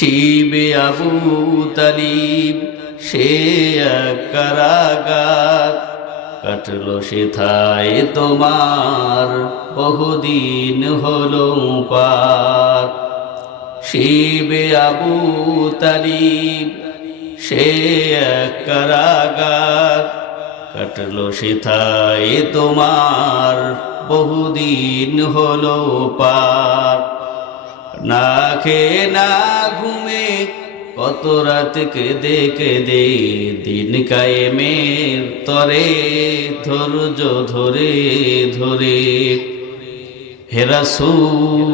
শিবে আবু তালিব সে এক কারাগার, কাটলো সেথায় তোমার বহুদিন হলো পার। শিবে আবু তালিব সে এক কারাগার, কাটলো সেথায় তোমার বহুদিন হলো পার। না খেয়ে না ঘুমে কত রাত কেঁদে কেঁদে দিন কায়েমের তরে ধৈর্য ধরে ধরে। হে রাসূল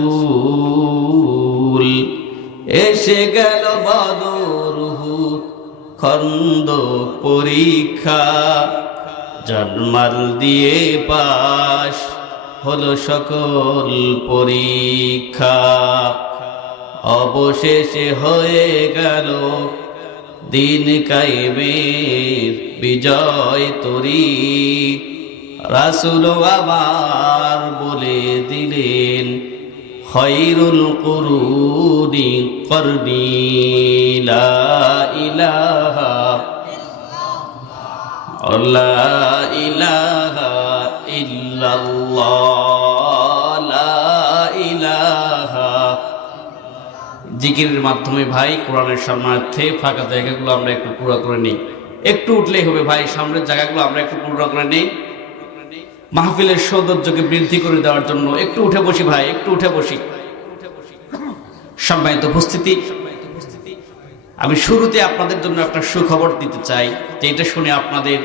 এসে গেল বদর উহুদ খন্দক পরীক্ষা, জানমাল দিয়ে পাশ হলো সকল পরীক্ষা। অবশেষে হয়ে গেল দিন কায়েমের বিজয় তরী। রাসূল আবার বলে দিলেন, খৈরুল কুরুনি করনি লা ইলাহা লা ইলাহা ইল্লাল্লাহ লা ইলাহা। জিকিরের মাধ্যমে ভাই কোরআনের সম্মানার্থে ফাঁকা জায়গাগুলো আমরা একটু পুরো করে নিই। একটু উঠলেই হবে ভাই, সামনের জায়গাগুলো আমরা একটু পুরো করে নিই। মাহফিলের সৌন্দর্যকে বৃদ্ধি করে দেওয়ার জন্য একটু উঠে বসি ভাই, একটু উঠে বসি। সম্মানিত উপস্থিতি, আমি শুরুতে আপনাদের জন্য একটা সুখবর দিতে চাই, যে এটা শুনে আপনাদের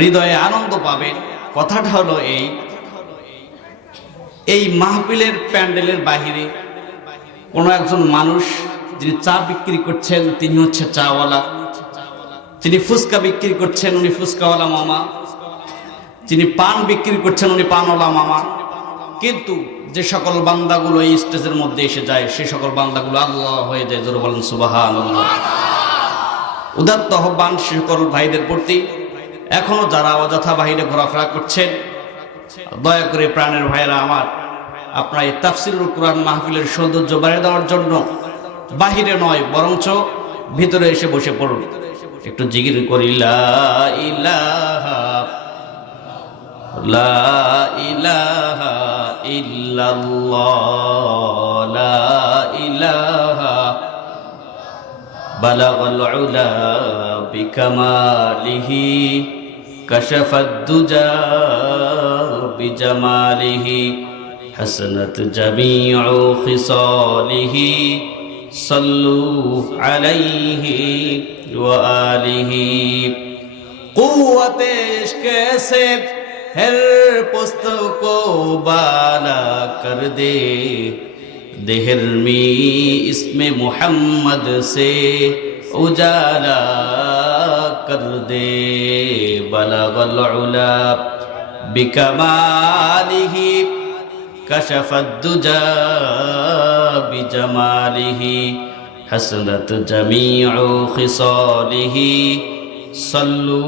হৃদয়ে আনন্দ পাবেন। কথাটা হলো এই মাহফিলের প্যান্ডেলের বাহিরে কোনো একজন মানুষ যিনি চা বিক্রি করছেন তিনি হচ্ছে চাওয়ালা, যিনি ফুচকা বিক্রি করছেন উনি ফুচকাওয়ালা মামা, যিনি পান বিক্রি করছেন উনি পানওয়ালা মামা। কিন্তু যে সকল বান্দাগুলো এই স্টেজের মধ্যে এসে যায় সে সকল বান্দাগুলো আল্লাহ হয়ে যায়। জোরে বলেন সুবহানাল্লাহ। উদাত্ত আহ্বান সে সকল ভাইদের প্রতি, এখনো যারা অযথা বাহিরে ঘোরাফেরা করছেন, দয়া করে প্রাণের ভাইরা আমার, আপনারা এই তাফসিরুল কোরআন মাহফিলের সৌন্দর্য বাড়িয়ে দেওয়ার জন্য বাহিরে নয় বরঞ্চ ভিতরে এসে বসে পড়ুন। একটু জিকির করি লা ইলাহা লা ইলাহা ইল্লাল্লাহ লা ইলাহা বালাগাল উলা বিকামালিহি কাশাফাদ দুজা বিজামালিহি হাসানাত জামিউ খিসালিহি সাল্লু আলাইহি ওয়া আলিহি। কুওয়াতে ইশকে সে हर पुस्त को बाला कर दे, देहरमी इसमें मोहम्मद से उजाला कर दे। बलगल उला बिकमालिही कशफद दुजा बिजमालिही हसनत जमीउ खिसालिही सल्लू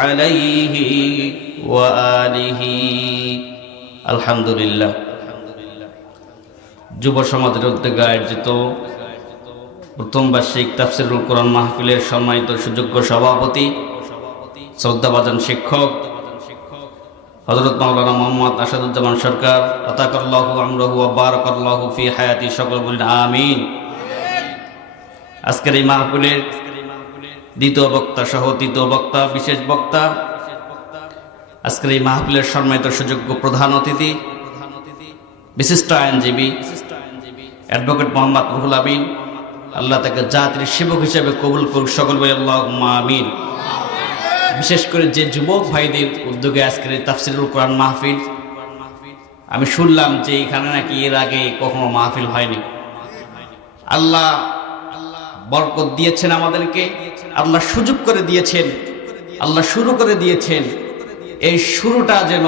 अलैहि ওয়া আলিহি। আলহামদুলিল্লাহ। যুব সমাজের উদ্যোগে আয়োজিত প্রথম বার্ষিক তাফসিরুল কোরআন মাহফিলের সম্মানিত সুযোগ্য সভাপতি, শ্রদ্ধাভাজন শিক্ষক হযরত মাওলানা মুহাম্মদ আসাদুজ্জামান সরকার, আতাকাল্লাহু আমরাহু ওয়া বারাকাল্লাহু ফি হায়াতি, সকল বলেন আমিন। আজকের এই মাহফিলের দ্বিতীয় বক্তা সহ তৃতীয় বক্তা, বিশেষ বক্তা, আজকের এই মাহফিলের সম্মানিত সুযোগ্য প্রধান অতিথি, বিশিষ্ট আইনজীবী অ্যাডভোকেট মোহাম্মদ রুহুল আমিন, আল্লাহ তাকে জাতির সেবক হিসেবে কবুল করুক, সকল বলে আল্লাহুম্মা আমিন। বিশেষ করে যে যুবক ভাইদের উদ্যোগে আজকের এই তাফসিরুল কোরআন মাহফিল, আমি শুনলাম যে এখানে নাকি এর আগে কখনো মাহফিল হয়নি। আল্লাহ বরকত দিয়েছেন আমাদেরকে, আল্লাহ সুযোগ করে দিয়েছেন, আল্লাহ শুরু করে দিয়েছেন। এই শুরুটা যেন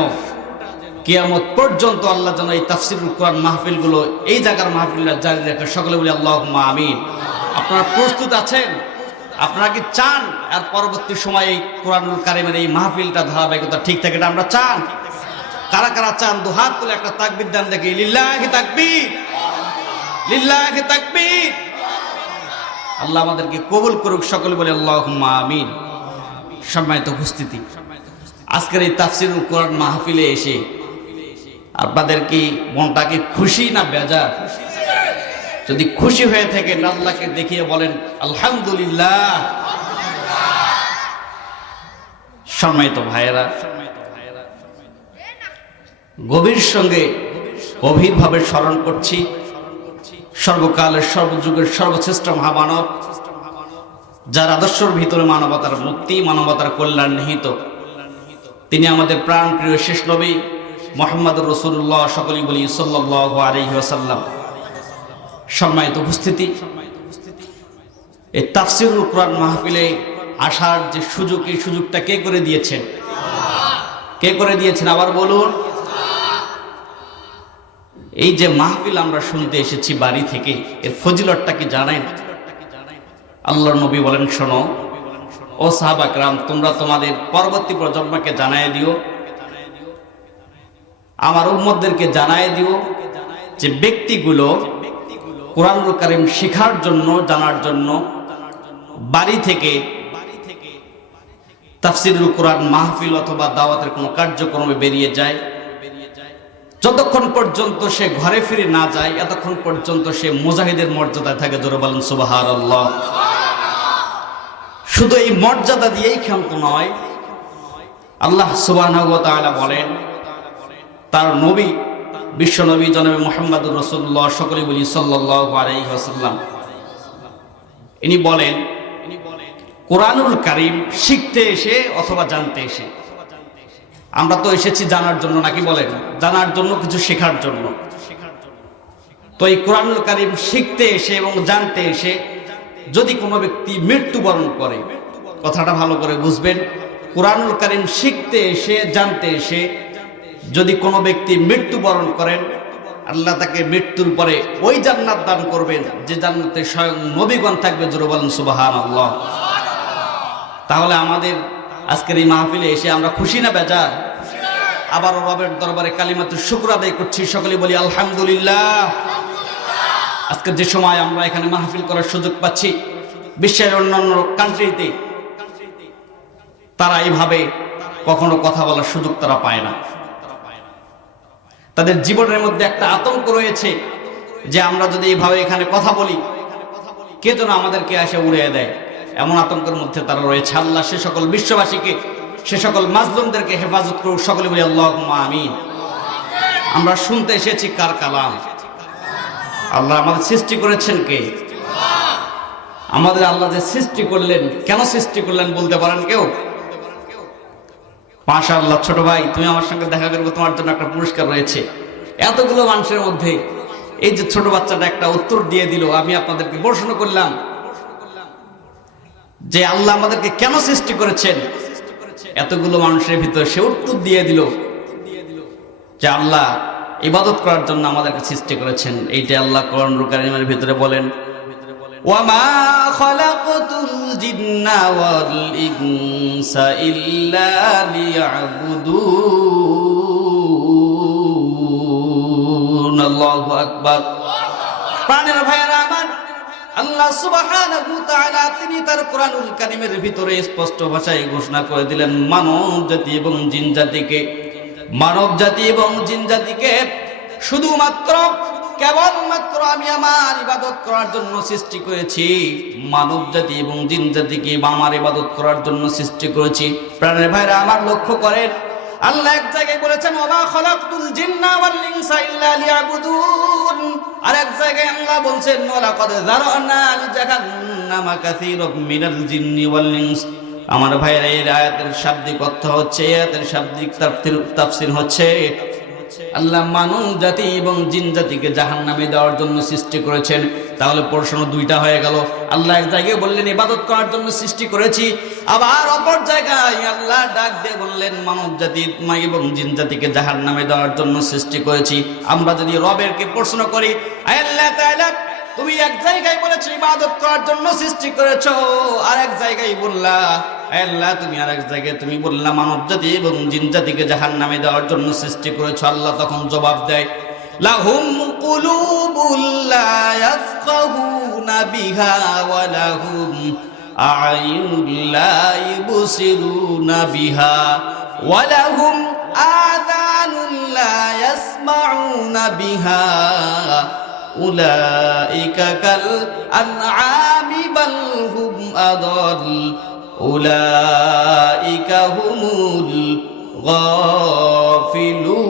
কিয়ামত পর্যন্ত আল্লাহ যেন এই তাফসিরুল কোরআন মাহফিলগুলো, এই জায়গার মাহফিলটা জারি রাখে, সকলে বলি আল্লাহুম্মা আমিন। আপনারা প্রস্তুত আছেন? আপনারা কি চান আর পরবর্তী সময়ে কোরআনুল কারীমের এই মাহফিলটা ধারাবাহিকতা ঠিক থাকে? এটা আমরা চান। কারা কারা চান দুহাত তুলে একটা তাকবীর দেন দেখি। লিল্লাহি তাকবীর, লিল্লাহি তাকবীর। আল্লাহ আমাদেরকে কবুল করুক, সকলে বলে আল্লাহুম্মা আমিন। সম্মানিত উপস্থিতি, আজকের এই তাফসীরুল কোরআন মাহফিলে এসে আপনাদের কি মনটা কি খুশি না বেজার? যদি খুশি হয়ে থাকেন আল্লাহকে দেখিয়ে বলেন আলহামদুলিল্লাহ। সম্মানিত ভাইয়েরা, গভীরভাবে স্মরণ করছি সর্বকালের সর্বযুগের সর্বশ্রেষ্ঠ মহামানব, যার আদর্শের ভিতরে মানবতার মুক্তি, মানবতার কল্যাণ নিহিত। তিনি আমাদের প্রাণ প্রিয় শেষ নবী মুহাম্মদুর রাসূলুল্লাহ, সকলেই বলি সাল্লাল্লাহু আলাইহি ওয়াসাল্লাম। সম্মানিত উপস্থিতি, এই তাফসীরুল কোরআন মাহফিলে আসার যে সুযোগ, এই সুযোগটা কে করে দিয়েছেন? কে করে দিয়েছেন আবার বলুন? এই যে মাহফিল আমরা শুনতে এসেছি বাড়ি থেকে, এর ফজিলতটা কি জানেন? আল্লাহর নবী বলেন, শোনো ও সাহাবা کرام, তোমরা তোমাদের পরবর্তী প্রজন্মকে জানায় দিও, আমার উম্মতদেরকে জানায় দিও যে ব্যক্তিগুলো কোরআনুল কারীম শেখার জন্য, জানার জন্য বাড়ি থেকে তাফসীরুল কোরআন মাহফিল অথবা দাওয়াতের কোনো কার্যক্রমে বেরিয়ে যায়, যতক্ষণ পর্যন্ত সে ঘরে ফিরে না যায় এতক্ষণ পর্যন্ত সে মুজাহিদের মর্যাদায় থাকে। জোরে বলেন সুবহানাল্লাহ। শুধু এই মর্যাদা দিয়েই ক্ষান্ত নয়, আল্লাহ সুবহানাহু ওয়া তাআলা বলেন, তার নবী বিশ্বনবী জনাবে মুহাম্মদুর রাসূলুল্লাহ, সকলেই বলি সাল্লাল্লাহু আলাইহি ওয়াসাল্লাম, ইনি বলেন কোরআনুল কারীম শিখতে এসে অথবা জানতে এসে, আমরা তো এসেছি জানার জন্য, নাকি বলেন? জানার জন্য, কিছু শেখার জন্য। তো এই কোরআনুল কারীম শিখতে এসে এবং জানতে এসে যদি কোনো ব্যক্তি মৃত্যুবরণ করে, কথাটা ভালো করে বুঝবেন, কোরআনুল কারীম শিখতে এসে জানতে এসে যদি কোনো ব্যক্তি মৃত্যুবরণ করেন, আল্লাহ তাকে মৃত্যুর পরে ওই জান্নাত দান করবেন যে জান্নাতে স্বয়ং নবীগণ থাকবে। জোরে বলেন সুবহানাল্লাহ। তাহলে আমাদের আজকের এই মাহফিলে এসে আমরা খুশি না বেজার? আবার রবের দরবারে কালিমাতুশ শুকর আদায় করছি, সকলে বলি আলহামদুলিল্লাহ। আজকে যে সময় আমরা এখানে মাহফিল করার সুযোগ পাচ্ছি, বিশ্বের অন্যান্য কান্ট্রিতে তারা এইভাবে কখনো কথা বলার সুযোগ তারা পায় না। তাদের জীবনের মধ্যে একটা আতঙ্ক রয়েছে যে আমরা যদি এইভাবে এখানে কথা বলি, কে যেন আমাদেরকে এসে উড়িয়ে দেয়, এমন আতঙ্কের মধ্যে তারা রয়েছে। আল্লাহ সে সকল বিশ্ববাসীকে, সে সকল মাজলুমদেরকে হেফাজত করুক, সকলে বলি আল্লাহুম্মা আমিন। আমরা শুনতে এসেছি কার কালাম? আল্লাহ আমাদের সৃষ্টি করেছেন কে? আমাদের আল্লাহ যে সৃষ্টি করলেন, কেন সৃষ্টি করলেন বলতে পারেন কেউ? মাশাআল্লাহ, ছোট ভাই তুমি আমার সঙ্গে দেখা করবে, তোমার জন্য একটা পুরস্কার রয়েছে। এতগুলো মানুষের মধ্যে এই যে ছোট বাচ্চাটা একটা উত্তর দিয়ে দিল, আমি আপনাদেরকে প্রশ্ন করলাম যে আল্লাহ আমাদেরকে কেন সৃষ্টি করেছেন, এতগুলো মানুষের ভিতরে সে উত্তর দিয়ে দিল যে আল্লাহ ইবাদত করার জন্য আমাদেরকে সৃষ্টি করেছেন। এইটা আল্লাহ কোরআনুল কারীমের ভিতরে বলেন, ওয়ামা খালাকতুল জিন্না ওয়াল ইনসা ইল্লা লিয়াবুদুন। আল্লাহু আকবার। প্রাণের ভাইয়েরা আমার, আল্লাহ সুবহানাহু ওয়া তাআলা তিনি তার কোরআনুল কারীমের ভিতরে স্পষ্ট ভাষায় ঘোষণা করে দিলেন, মানব জাতি এবং জিন জাতিকে, মানব জাতি এবং জিন জাতিকে শুধুমাত্র কেবলমাত্র আমি আমার ইবাদত করার জন্য সৃষ্টি করেছি। মানব জাতি এবং জিন জাতিকে আমার ইবাদত করার জন্য সৃষ্টি করেছি। প্রাণের ভাইরা আমার, লক্ষ্য করেন, আল্লাহ এক জায়গায় বলেছেন ওয়া খালাকতুল জিন্না ওয়াল ইনসা ইল্লা লিয়াবুদুন, আর এক জায়গায় আল্লাহ বলছেন ওয়ালাকাদ যারানা লিজাহান্নামা কাসীরাম মিনাল জিন্নি ওয়াল ইনস। আমার ভাইরা, এই আয়াতের শাব্দিক অর্থ হচ্ছে, আয়াতের শাব্দিক তাফসীর হচ্ছে আল্লাহ মানব জাতি এবং জিন জাতিকে জাহান্নামে দেওয়ার জন্য সৃষ্টি করেছেন। তাহলে প্রশ্ন দুইটা হয়ে গেল। আল্লাহ এক জায়গায় বললেন ইবাদত করার জন্য সৃষ্টি করেছি, আবার অপর জায়গায় আল্লাহ ডাক দিয়ে বললেন মানব জাতি এবং জিন জাতিকে জাহান্নামে দেওয়ার জন্য সৃষ্টি করেছি। আমরা যদি রবেরকে প্রশ্ন করি, আল্লাহ তাআলা তুমি এক জায়গায় বলেছো ইবাদত করার জন্য সৃষ্টি করেছো, আর এক জায়গায় বললা আল্লাহ তুমি আর এক জায়গায় তুমি বললা মানব জাতি এবং জিন জাতিকে জাহান্নামে দেওয়ার জন্য সৃষ্টি করেছো। আল্লাহ তখন জবাব দেয়, লাহুম কুলুবুল লা ইয়াফকাহুনা বিহা ওয়া লাহুম আ'য়ুনুন লা ইবসিরুনা বিহা ওয়া লাহুম আযানুন লা ইয়াসমাউনা বিহা উলাইকা কাল আনআমি বাল হুম আদাল উলাইকা হুমুল গাফিলুন।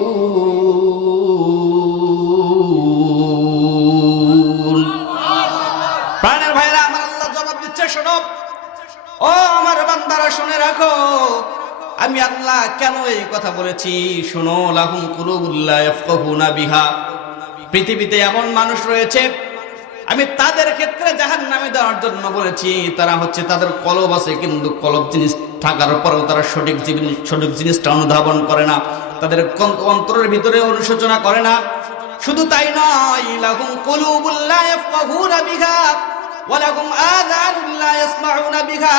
প্রাণের ভাইরা, আমার আল্লাহ জবাব দিচ্ছে, শোনো ও আমার বান্দারা, শুনে রাখো আমি আল্লাহ কেন এই কথা বলেছি। শোনো, লাহুম কুলুবুল লা ইয়াফকাহুনা বিহা, পৃথিবীতে এমন মানুষ রয়েছে আমি তাদের ক্ষেত্রে জাহান্নামে দেওয়ার জন্য বলেছি। তারা হচ্ছে, তাদের কলব আছে কিন্তু কলব জিনিস থাকার পরেও তারা সঠিক জিনিসটা অনুধাবন করে না, তাদের অন্তরের ভিতরে অনুশোচনা করে না। শুধু তাই নয়, লাহুম কুলুবুল লা ইয়াফকাহুনা বিহা ওয়া লাহুম আযানুন লা ইয়াসমাউনা বিহা,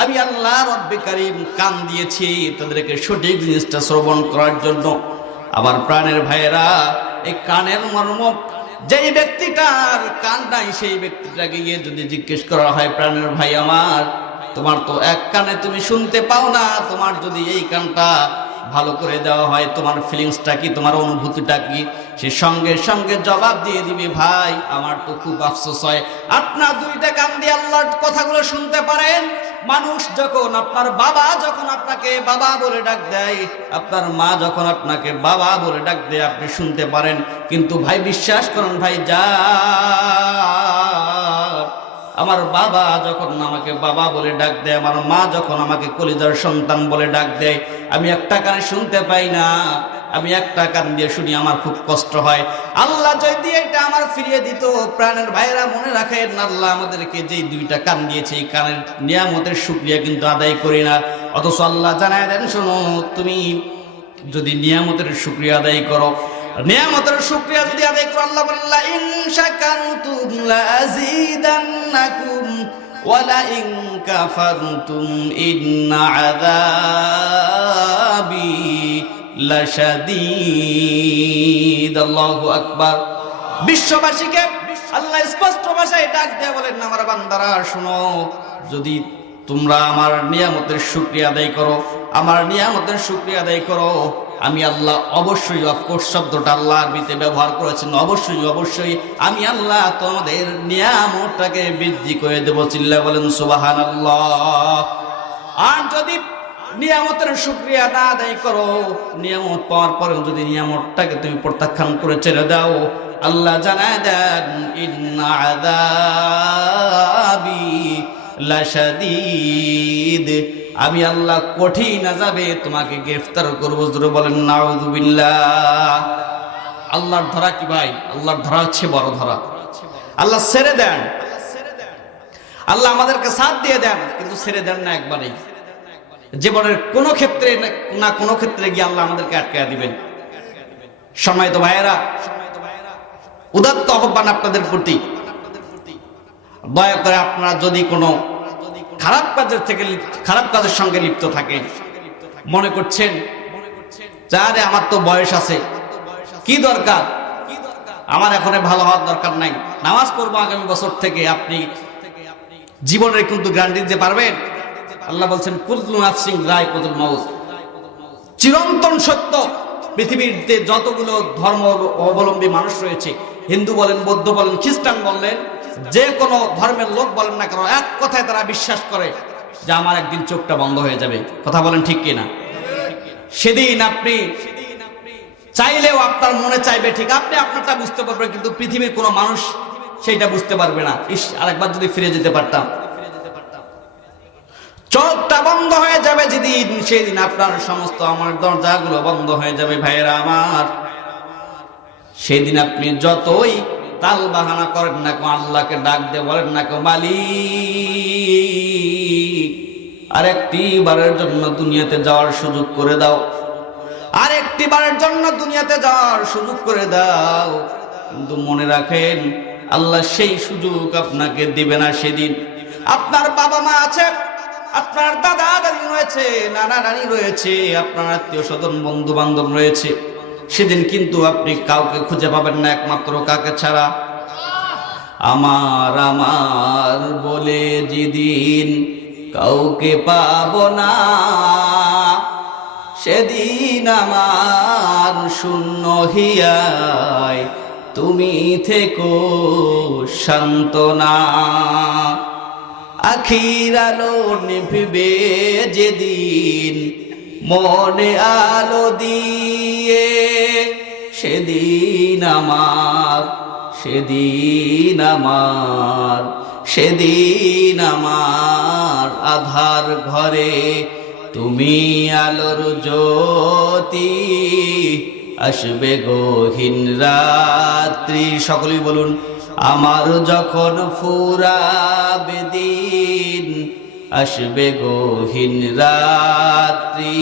আমি আল্লাহ রব্বে কারীম কান দিয়েছি তাদেরকে সঠিক জিনিসটা শ্রবণ করার জন্য। আমার প্রাণের ভাইয়েরা, এই কানের মর্ম, যেই ব্যক্তিটার কান নাই সেই ব্যক্তিটাকে গিয়ে যদি জিজ্ঞেস করা হয়, প্রাণের ভাই আমার, তোমার তো এক কানে তুমি শুনতে পাও না, তোমার যদি এই কানটা ভালো করে দেওয়া হয় তোমার ফিলিংসটা কি, তোমার অনুভূতিটা কি, সে সঙ্গে সঙ্গে জবাব দিয়ে দিবে, ভাই আমার তো খুব আফসোস হয় আপনার দুইটা কান দিয়ে আল্লাহর কথাগুলো শুনতে পারেন। মানুষ যখন, আপনার বাবা যখন আপনাকে বাবা বলে ডাক দেয়, আপনার মা যখন আপনাকে বাবা বলে ডাক দেয়, আপনি শুনতে পারেন। কিন্তু ভাই বিশ্বাস করুন ভাই, যা আমার বাবা যখন আমাকে বাবা বলে ডাক দেয়, আমার মা যখন আমাকে কলিজার সন্তান বলে ডাক দেয়, আমি একটা কানে শুনতে পাই না, আমি একটা কান দিয়ে শুনি, আমার খুব কষ্ট হয়। আল্লাহ যদি এটা আমার ফিরিয়ে দিত, প্রাণের ভাইরা মনে রাখেন, আল্লাহ আমাদেরকে যে দুইটা কান দিয়েছে, এই কানের নিয়ামতের শুকরিয়া কিন্তু আদায় করি না। অথচ আল্লাহ জানায় দেন, শোনো, তুমি যদি নিয়ামতের শুকরিয়া আদায় করো, নিয়ামতের শুকরিয়া যদি আদায় করো, আল্লাহ বলেন, লা ইন শাকারতুম লা আযীদান্নাকুম ওয়া লা ইন কাফারতুম ইন্না আযাবি লাশাদীদ। আল্লাহু আকবার। বিশ্ববাসীকে আল্লাহ স্পষ্ট ভাষায় ডাক দিয়ে বলেন, আমার বান্দারা শোনো, যদি তোমরা আমার নিয়ামতের শুকরিয়া আদায় করো, আমার নিয়ামতের শুকরিয়া আদায় করো, আমি আল্লাহ অবশ্যই, অফকোর্স শব্দটা আল্লাহ আরবিতে ব্যবহার করেছেন, অবশ্যই আমি আল্লাহ তোমাদের নিয়ামতটাকে বৃদ্ধি করে দেব। চিল্লা বলেন সুবহানাল্লাহ। আর যদি নিয়ামতের শুকরিয়া না আদায় করো, নিয়ামত পাওয়ার পরে যদি নিয়ামতটাকে তুমি প্রত্যাখ্যান করে ছেড়ে দাও, আল্লাহ জানায় দেন, ইন্না আযাবি লাশাদীদ, আমি আল্লাহ কঠিন আযাবে তোমাকে গ্রেফতার করব। জোরে বলেন নাউযুবিল্লাহ। আল্লাহর ধরা কি ভাই? আল্লাহর ধরা হচ্ছে বড় ধরা। আল্লাহ ছেড়ে দেন, আল্লাহ আমাদেরকে সাথ দিয়ে দেন, কিন্তু ছেড়ে দেন না একবারেই। জীবনের কোনো ক্ষেত্রে না কোনো ক্ষেত্রে গিয়ে আল্লাহ আমাদেরকে আটকে দিবেন। সম্মানিত ভাইয়েরা, উদাত্ত আহ্বান আপনাদের প্রতি, দয়া করে আপনারা যদি কোনো খারাপ কাজের সঙ্গে লিপ্ত থাকেন, মনে করছেন যারে আমার তো বয়স আছে, কি দরকার, আমার এখন ভালো হওয়ার দরকার নাই, নামাজ পড়বো আগামী বছর থেকে, আপনি জীবনের কিন্তু গ্যারান্টি দিতে পারবেন? আল্লাহ বলছেন, কুল্লু নাফসিন যায়কাতুল মাউত, চিরন্তন সত্য। পৃথিবীতে যতগুলো ধর্ম অবলম্বী মানুষ রয়েছে, হিন্দু বলেন, বৌদ্ধ বলেন, খ্রিস্টান বললেন, যে কোনো ধর্মের লোক বলেন না কেন, এক কথায় তারা বিশ্বাস করে যে আমার একদিন চোখটা বন্ধ হয়ে যাবে। কথা বলেন ঠিক কিনা? সেদিন আপনি চাইলেও আপনার মনে চাইবে ঠিক, আপনি আপনারটা বুঝতে পারবেন, কিন্তু পৃথিবীর কোনো মানুষ সেইটা বুঝতে পারবে না। ইস, আরেকবার যদি ফিরে যেতে পারতাম। চোখটা বন্ধ হয়ে যাবে যেদিন, সেই দিন আপনার সমস্ত আমার দরজাগুলো বন্ধ হয়ে যাবে। ভাইয়েরা আমার, সেই দিন আপনি যতই তাল বাহানা করেন না কেন, আল্লাহকে ডাক দিয়ে বলেন না কেন, মালিক আরেকটি বারের জন্য দুনিয়াতে যাওয়ার সুযোগ করে দাও, আরেকটি বারের জন্য দুনিয়াতে যাওয়ার সুযোগ করে দাও। কিন্তু মনে রাখেন, আল্লাহ সেই সুযোগ আপনাকে দিবে না সেদিন। আপনার বাবা মা আছে, আপনার দাদা দাদি রয়েছে, নানা নানি রয়েছে, আপনার আত্মীয় স্বজন বন্ধু বান্ধব রয়েছে, সেদিন কিন্তু আপনি কাউকে খুঁজে পাবেন না একমাত্র কাকে ছাড়া? আমার আমার বলে যেদিন কাউকে পাব না, সেদিন আমার শূন্য হিয়ায় তুমি থেকো সান্ত্বনা। আখির আলো নিভবে যেদিন মনে আলো দিয়ে, সেদিন আমার সেদিন আমার আধার ঘরে তুমি আলোর জ্যোতি, আসবে গহীন রাত্রি। সকলেই বলুন, আমার যখন ফুরাবে দিন, আসবে গহীন রাত্রি।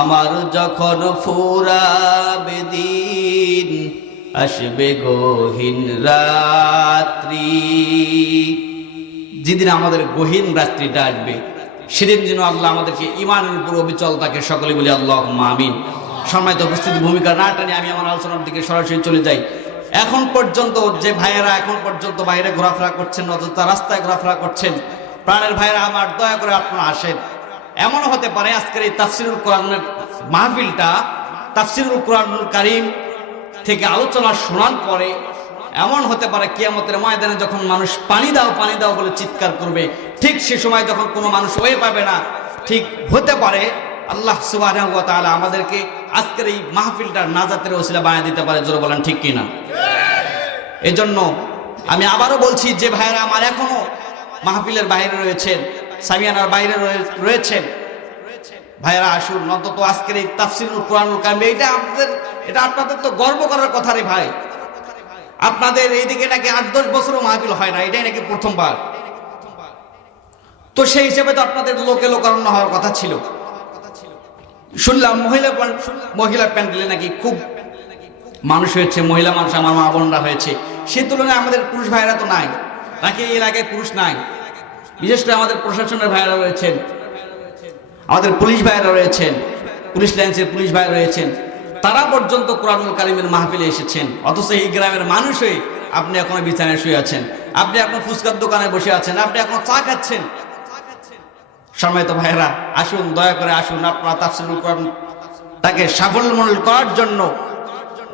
আমার যখন ফুরাবে দিন, আসবে গহীন রাত্রি। যেদিন আমাদের গহীন রাত্রিটা আসবে, সেদিন যেন আল্লাহ আমাদেরকে ঈমানের উপর অবিচল থাকে। সকলে বলি আল্লাহুম্মা আমিন। সম্মানিত উপস্থিতি, ভূমিকা না টানে আমি আমার আলোচনার দিকে সরাসরি চলে যাই। এখন পর্যন্ত যে ভাইয়েরা এখন পর্যন্ত বাইরে ঘোরাফেরা করছেন, অযথা রাস্তায় ঘোরাফেরা করছেন, প্রাণের ভাইয়েরা আমার, দয়া করে আপনারা আসেন। এমন হতে পারে আজকের এই তাফসিরুল কোরআনের মাহফিলটা তাফসিরুল কোরআনুল কারীম থেকে আলোচনা শোনার পরে এমন হতে পারে কিয়ামতের ময়দানে যখন মানুষ পানি দাও বলে চিৎকার করবে, ঠিক সে সময় যখন কোনো মানুষ হয়ে পাবে না, ঠিক হতে পারে আল্লাহ সুবহানাহু ওয়া তাআলা আমাদেরকে আজকের এই মাহফিলটার নাজাতের ওসিলা বানিয়ে দিতে পারে। জোরে বলেন ঠিক কিনা? এই জন্য আমি আবারও বলছি, যে ভাইয়েরা আমার এখনো মাহফিলের বাইরে রয়েছেন, সামিয়ানার বাইরে রয়েছেন, ভাইয়েরা আসুন। অন্তত আজকের এই তাফসিরুল কোরআনুল কারীম, এটা আপনাদের তো গর্ব করার কথা রে ভাই। আপনাদের এইদিকে নাকি 8-10 বছরও মাহফিল হয় না, এটাই নাকি প্রথমবার। তো সেই হিসেবে তো আপনাদের লোকে লোকারণ্য হওয়ার কথা ছিল। শুনলাম মহিলা প্যান্ডেলে নাকি খুব মানুষ হয়েছে, মহিলা মানুষ আমার মা বোনরা হয়েছে। সে তুলনায় আমাদের পুরুষ ভাইরা তো নাই, নাকি এই এলাকায় পুরুষ নাই? বিশেষ করে আমাদের প্রশাসনের ভাইরা রয়েছেন, আমাদের পুলিশ ভাইরা রয়েছেন, পুলিশ লাইন্সের পুলিশ ভাই রয়েছেন, তারা পর্যন্ত কোরআনুল কারীমের মাহফিলে এসেছেন। অথচ এই গ্রামের মানুষ হয়ে আপনি এখনো বিছানায় শুয়ে আছেন, আপনি এখন ফুচকার দোকানে বসে আছেন, আপনি এখন চা খাচ্ছেন। সম্মানিত ভাইরা, আসুন, দয়া করে আসুন। আপনারা তাফসীরুল কোরআনটাকে সাফল্যমণ্ডিত করার জন্য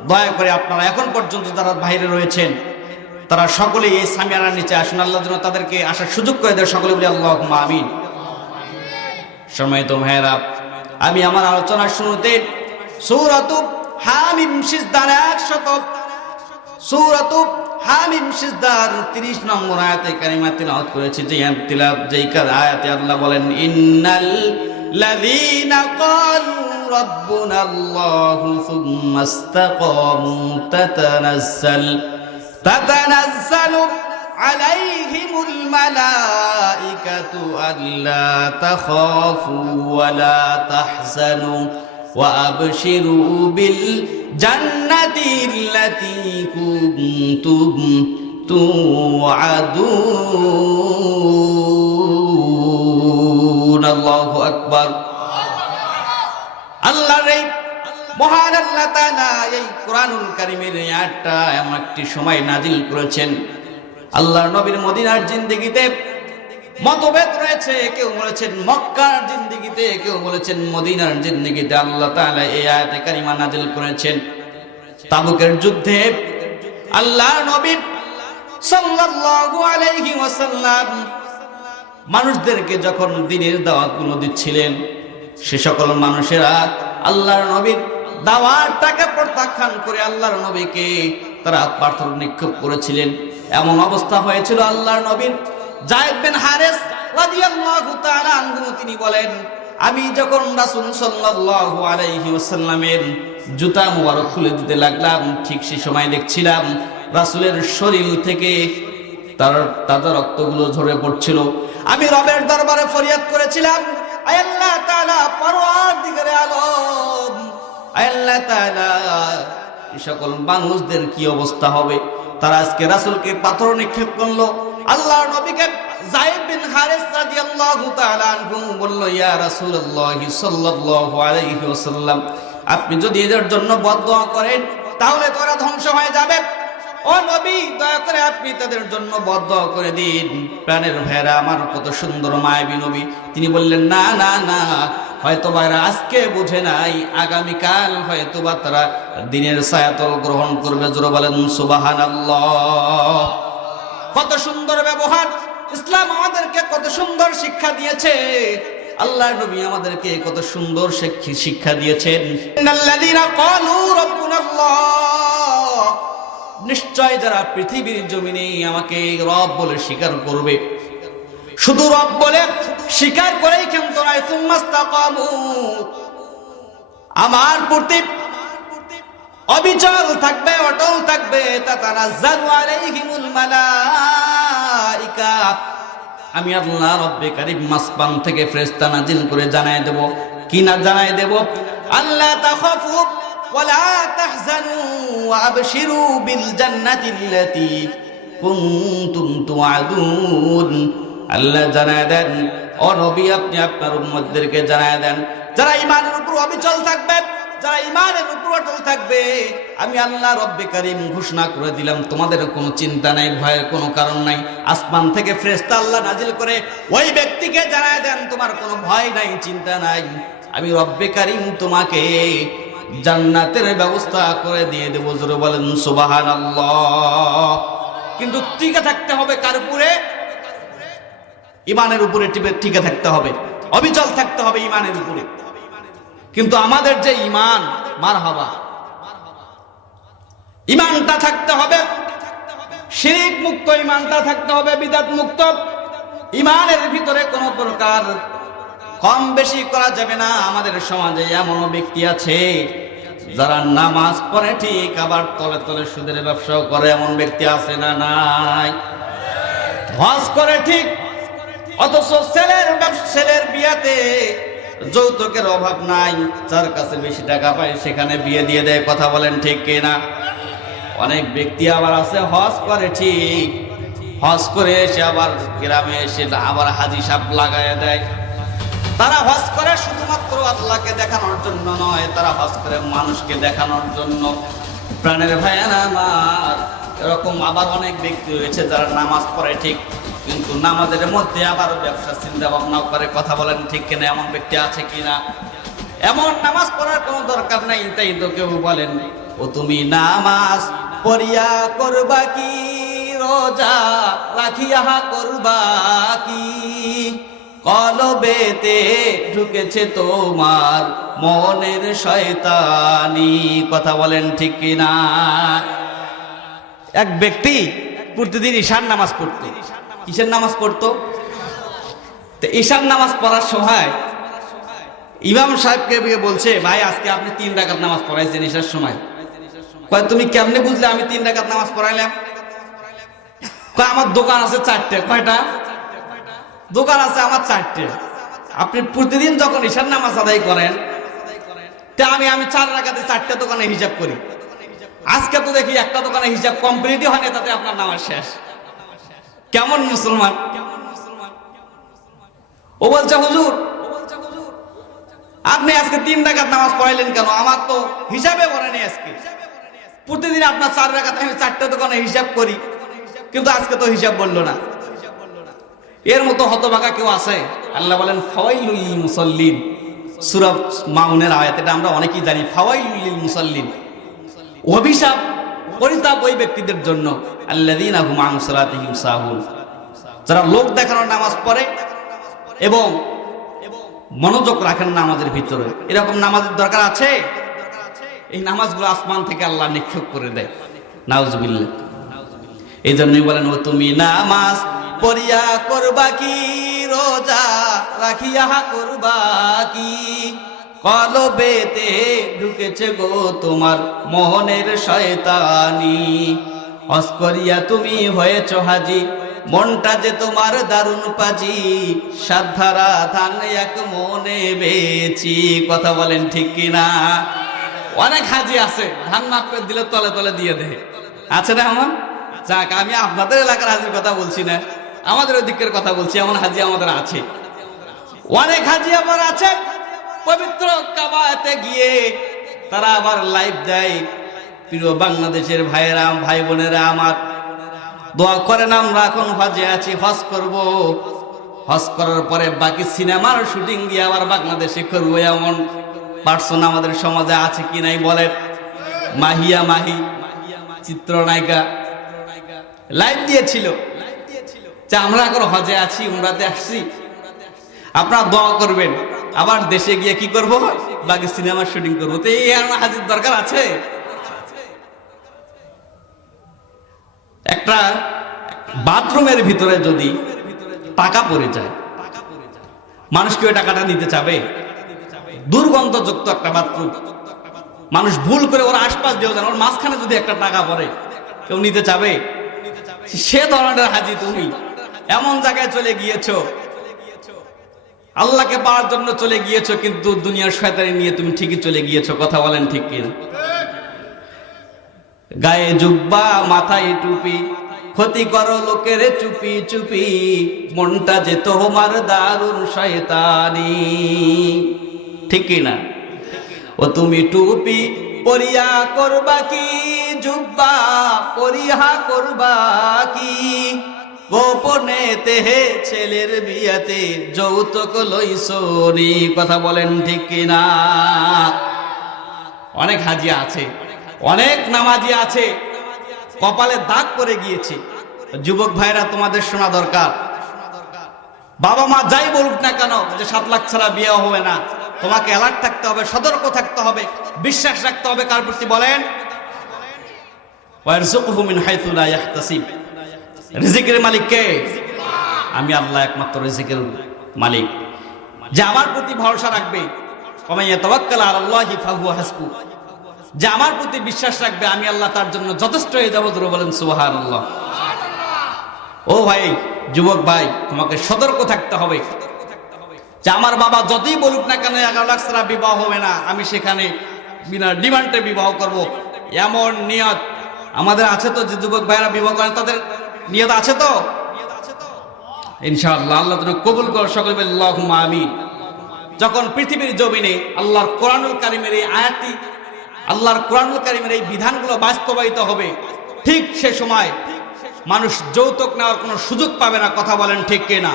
দয়া করে আপনারা এখন পর্যন্ত যারা বাইরে রয়েছেন, তারা সকলেই এই সামিয়ানার নিচে আসুন। আল্লাহ যেন তাদেরকে আসার সুযোগ করে দেয়। সকলে বলি আল্লাহুম্মা আমিন। সম্মানিত ভাইরা, আমি আমার আলোচনা শুরুতে সূরাতু হামিম সিজদার 30 নম্বর আয়াতে কারিমা তিলাওয়াত করেছি। যে আয়াতে আল্লাহ বলেন, ইন্নাল লাযীনা ক্বালু রাব্বুনাল্লাহু সুম্মা ইসতাকামু তাতানাজ্জালু আলাইহিমুল মালাইকাতু আল্লা তাখাফু ওয়া লা তাহজানু ওয়া আবশিরু বিল জান্নাতিল্লাতী কুনতুম তুআদুন। আল্লাহু আকবার। আল্লাহর এই মহান আল্লাহ তাআলা এই কোরআনুল কারীমের এই আয়াতটা এমন একটি সময় নাজিল করেছেন। আল্লাহর নবীর মদিনার জিন্দেগিতে মতভেদ রয়েছে। কেউ বলেছেন মক্কার জিন্দেগিতে, কেউ বলেছেন মদিনার জিন্দেগিতে আল্লাহ তাআলা এই আয়াতে কারিমা নাজিল করেছেন। তাবুকের যুদ্ধে আল্লাহর নবী সাল্লাল্লাহু আলাইহি ওয়াসাল্লাম মানুষদেরকে যখন দ্বীনের দাওয়াতগুলো দিচ্ছিলেন, সে সকল মানুষেরা আল্লাহর নবীর দাওয়াতটাকে প্রত্যাখ্যান করে আল্লাহর নবীকে তারা পাথর নিক্ষেপ করেছিলেন। এমন অবস্থা হয়েছিল আল্লাহর নবীর যায়েদ বিন হারেস রাদিয়াল্লাহু তাআলা আনহু তিনি বলেন, আমি যখন রাসূল সাল্লাল্লাহু আলাইহি ওয়াসাল্লামের জুতা মুবারক খুলে দিতে লাগলাম, ঠিক সেই সময় দেখছিলাম রাসূলের শরীর থেকে তাজা রক্তগুলো ঝরে পড়ছিল। আমি রবের দরবারে ফরিয়াদ করেছিলাম, আয় আল্লাহ তাআলা, পরওয়ারদিগারে আলম, আয় আল্লাহ তাআলা, এই সকল মানুষদের কি অবস্থা হবে? তারা আজকে রাসূলকে পাথর নিক্ষেপ করলো। আল্লাহর নবীকে যায়েদ বিন হারেস রাদিয়াল্লাহু তাআলা আনহু বলল, ইয়া রাসূলুল্লাহ সাল্লাল্লাহু আলাইহি ওয়াসাল্লাম, আপনি যদি এদের জন্য বদদোয়া করেন তাহলে তোরা ধ্বংস হয়ে যাবে। ও নবী, দয়া করে আপনি তাদের জন্য বদদোয়া করে দিন। প্রাণের ভাইরা আমার, কত সুন্দর মায়াবী নবী। তিনি বললেন, না না না, হয়তোবা এরা আজকে বুঝে নাই, আগামীকাল হয়তোবা তারা দিনের ছায়াতল গ্রহণ করবে। জোরে বলেন সুবহানাল্লাহ। কত সুন্দর ব্যবহার! ইসলাম আমাদেরকে কত সুন্দর শিক্ষা দিয়েছে। আল্লাহর নবী আমাদেরকে কত সুন্দর শিক্ষা দিয়েছেন। ইন্নাল্লাযীনা ক্বালু রাব্বুনাল্লাহ, নিশ্চয় যারা পৃথিবীর জমিনে আমাকে রব বলে স্বীকার করবে, শুধু রব বলে স্বীকার করেই কিন্তু নয়, সুম্মাস্তাকামু, আমার প্রতি অবিচল থাকবে, অটল থাকবে, তাতানাজ্জালু আলাইহিমুল মালাইকা, আমি আল্লাহ রব্বে কারীম আসমান থেকে ফেরেশতা নাজিল করে জানায় দেব। কি না জানায় দেব? আল্লাহ তাখাফু ওয়ালা তাহজানু ওয়া আবশিরু বিল জান্নাতিল্লাতী কুনতুম তুআদুন। আল্লাহ জানায় দেন, ও নবী আপনি আপনার উম্মতদেরকে জানায় দেন, যারা ঈমানের উপর অবিচল থাকবে, যারা ঈমানের উপর অটল থাকবে, আমি আল্লাহ রব্বে কারীম ঘোষণা করে দিলাম, তোমাদের কোনো চিন্তা নাই, ভয়ের কোনো কারণ নাই। আসমান থেকে ফেরেশতা আল্লাহ নাজিল করে ওই ব্যক্তিকে জানায় দেন, তোমার কোনো ভয় নাই, চিন্তা নাই, আমি রব্বে কারীম তোমাকে জান্নাতের ব্যবস্থা করে দিয়ে দেব। জোরে বলেন সুবহানাল্লাহ। কিন্তু টিকে থাকতে হবে কার উপরে? ঈমানের উপরে টিকে থাকতে হবে, অবিচল থাকতে হবে ঈমানের উপরে। কিন্তু আমাদের যে ঈমান, মারহাবা, ঈমানটা থাকতে হবে শিরক মুক্ত, ঈমানটা থাকতে হবে বিদআত মুক্ত। ঈমানের ভিতরে কোনো প্রকার কম বেশি করা যাবে না। আমাদের সমাজে এমন ব্যক্তি আছে যারা নামাজ পড়ে ঠিক, আবার তলে তলে সুদের ব্যবসাও করে। এমন ব্যক্তি আছে না নাই? হজ করে ঠিক, অথচ ছেলের বিয়াতে যৌতুকের অভাব নাই, যার কাছে বেশি টাকা পায় সেখানে বিয়ে দিয়ে দেয়। কথা বলেন ঠিক কিনা? অনেক ব্যক্তি আবার আছে হজ করে ঠিক, হজ করে এসে আবার গ্রামে এসে আবার হাজি সাহেব লাগায় দেয়। তারা হজ করে শুধুমাত্র আল্লাহকে দেখানোর জন্য নয়, তারা হজ করে মানুষকে দেখানোর জন্য। প্রাণের ভাইয়ারা আমার, এরকম আবার অনেক ব্যক্তি রয়েছে যারা নামাজ পড়ে ঠিক, কিন্তু নামাজের মধ্যে আবার ব্যবসা চিন্তা ভাবনা করে। কথা বলেন ঠিক কিনা? এমন ব্যক্তি আছে কিনা? এমন নামাজ পড়ার কোনো দরকার নাই। তাই তো কেউ বলেন, ও তুমি নামাজ পড়িয়া করবা কি, রোজা রাখিয়া করবা কি, কলবেতে ঢুকেছে তোমার মনের শয়তানি। কথা বলেন ঠিক কিনা? এক ব্যক্তি প্রতিদিন ঈশার নামাজ পড়তো। কিসের নামাজ পড়তো? তো ঈশার নামাজ পড়ার সময় ইমাম সাহেবকে বলছে, ভাই আজকে আপনি 3 রাকাত নামাজ পড়াইছেন ঈশার সময়। কয় তুমি কেমনে বুঝলে আমি 3 রাকাত নামাজ পড়াইলাম? কয় আমার দোকান আছে 4টে। কয়টা দোকান আছে আমার? 4টে। আপনি প্রতিদিন যখন ঈশার নামাজ আদায় করেন, তা আমি 4 রাকাতে 4টে দোকানে হিসাব করি। আজকে তো দেখি একটা দোকানে হিসাব কমপ্লিটই হয়নি, তাতে আপনার নামাজ শেষ। কেমন মুসলমান? ও বলছে, হুজুর আপনি আজকে 3 রাকাত নামাজ পড়াইলেন কেন? আমার তো হিসাবে বলেনি আজকে। প্রতিদিন আপনার 4 রাকাতে আমি 4টে দোকানে হিসাব করি, কিন্তু আজকে তো হিসাব বললো না। এর মতো হতভাগা কেউ আছে? আল্লাহ বলেন ফাওয়াইলুল লিল মুসাল্লিন, সূরা মাউনের আয়াত। এটা আমরা অনেকেই জানি। ফাওয়াইলুল লিল মুসাল্লিন, অভিশাপ, পরিতাপ ওই ব্যক্তিদের জন্য, আল্লাযীনা হুম আন সালাতিহিম সাহুন, যারা লোক দেখানোর নামাজ পড়ে এবং মনোযোগ রাখেন নামাজের ভিতরে। এরকম নামাজের দরকার আছে? এই নামাজগুলো আসমান থেকে আল্লাহ নিক্ষেপ করে দেয়। নাউজুবিল্লাহ। এই জন্যই বলেন, ও তুমি নামাজ পড়িয়া করবা কি, রোজা রাখিয়া করবা কি, কলবেতে ঢুকেছে গো তোমার মনের শয়তানি। হজ করিয়া তুমি হয়েছ হাজি, মনটা যে তোমার দারুণ পাজি, সাধারা ধান এক মনে বেচি। কথা বলেন ঠিক কিনা? অনেক হাজি আছে ধান মাপে দিলে তলে তলে দিয়ে দেয়, আছে না? আমার যাক, আমি আপনাদের এলাকার হাজির কথা বলছি না, আমাদের ওই দিকের কথা বলছি। এমন হাজি আমাদের আছে, অনেক হাজি আবার আছে পবিত্র কাবাতে গিয়ে তারা আবার লাইভ দেয়। প্রিয় বাংলাদেশের ভাইয়েরা, ভাই বোনেরা আমার, দোয়া করেন, আমরা এখন হজে আছি, হজ করব। হজ করার পরে বাকি সিনেমার শুটিং দিয়ে আবার বাংলাদেশে করবো, এমন পার্সন আমাদের সমাজে আছে কি নাই বলেন? মাহিয়া মাহি চিত্রনায়িকা লাইভ দিয়েছিল যে আমরা এখন হজে আছি, উমরাতে আসছি, আপনারা দোয়া করবেন। আবার দেশে গিয়ে কি করব? বাকি সিনেমার শুটিং করবো। তো এই হাজির দরকার আছে? একটা বাথরুমের ভিতরে যদি টাকা পড়ে যায়, মানুষ কি ওই টাকাটা নিতে চাবে? দুর্গন্ধযুক্ত একটা বাথরুম, মানুষ ভুল করে ওর আশপাশ দিয়েও জানে, ওর মাঝখানে যদি একটা টাকা পড়ে, কেউ নিতে চাবে? সে ধরনের হাজি তুমি এমন জায়গায় চলে গিয়েছো, আল্লাহকে পাওয়ার জন্য চলে গিয়েছো, কিন্তু দুনিয়ার শয়তানি নিয়ে তুমি ঠিকই চলে গিয়েছো। কথা বলেন ঠিক কিনা? গায়ে জুব্বা, মাথায় টুপি, ক্ষতি করো লোকের চুপি চুপি, মনটা যে তোমার দারুণ শয়তানি। ঠিক কিনা? ও তুমি টুপি পরিয়া করবা কি, জুব্বা পরিহা করবা কি, গোপনে তেহে ছেলের বিয়াতে যৌতুক লইছনি। কথা বলেন ঠিক কিনা? অনেক হাজি আছে, অনেক নামাজি আছে, কপালে দাগ পড়ে গিয়েছে। যুবক ভাইরা, তোমাদের শোনা দরকার, বাবা মা যাই বলুক না কেন যে 7 লাখ ছাড়া বিয়ে হবে না, তোমাকে অ্যালার্ট থাকতে হবে, সতর্ক থাকতে হবে, বিশ্বাস রাখতে হবে। কার প্রতি বলেন? ওয়ারযুকহু মিন হাইথু লা ইয়াহতাসিব। রিজিকের মালিক কে? আমি আল্লাহ, একমাত্র রিজিকের মালিক। যে আমার প্রতি ভরসা রাখবে, ওয়া ইয়াতাওয়াক্কাল আলাল্লাহি ফাহুয়া হাসবু, যে আমার প্রতি বিশ্বাস রাখবে, আমি আল্লাহ তার জন্য যথেষ্ট হয়ে যাব। জোরে বলেন সুবহানাল্লাহ। ও ভাই, যুবক ভাই, তোমাকে সতর্ক থাকতে হবে যে আমার বাবা যতই বলুক না কেন 11 লাখ ছাড়া বিবাহ হবে না, আমি সেখানে বিনা ডিমান্ডে বিবাহ করব, এমন নিয়ত আমাদের আছে তো? যে যুবক ভাইরা বিবাহ করেন, তাদের নিয়ত আছে তো? ইনশাআল্লাহ আল্লাহ তুমি কবুল করো, সকলে বলি আল্লাহুম্মা আমিন। যখন পৃথিবীর জমিনে আল্লাহর কোরআনুল কারীমের এই আয়াতটি, আল্লাহর কোরআনুল কারীমের এই বিধানগুলো বাস্তবায়িত হবে, ঠিক সে সময় মানুষ যৌতুক নেওয়ার কোনো সুযোগ পাবে না। কথা বলেন ঠিক কিনা?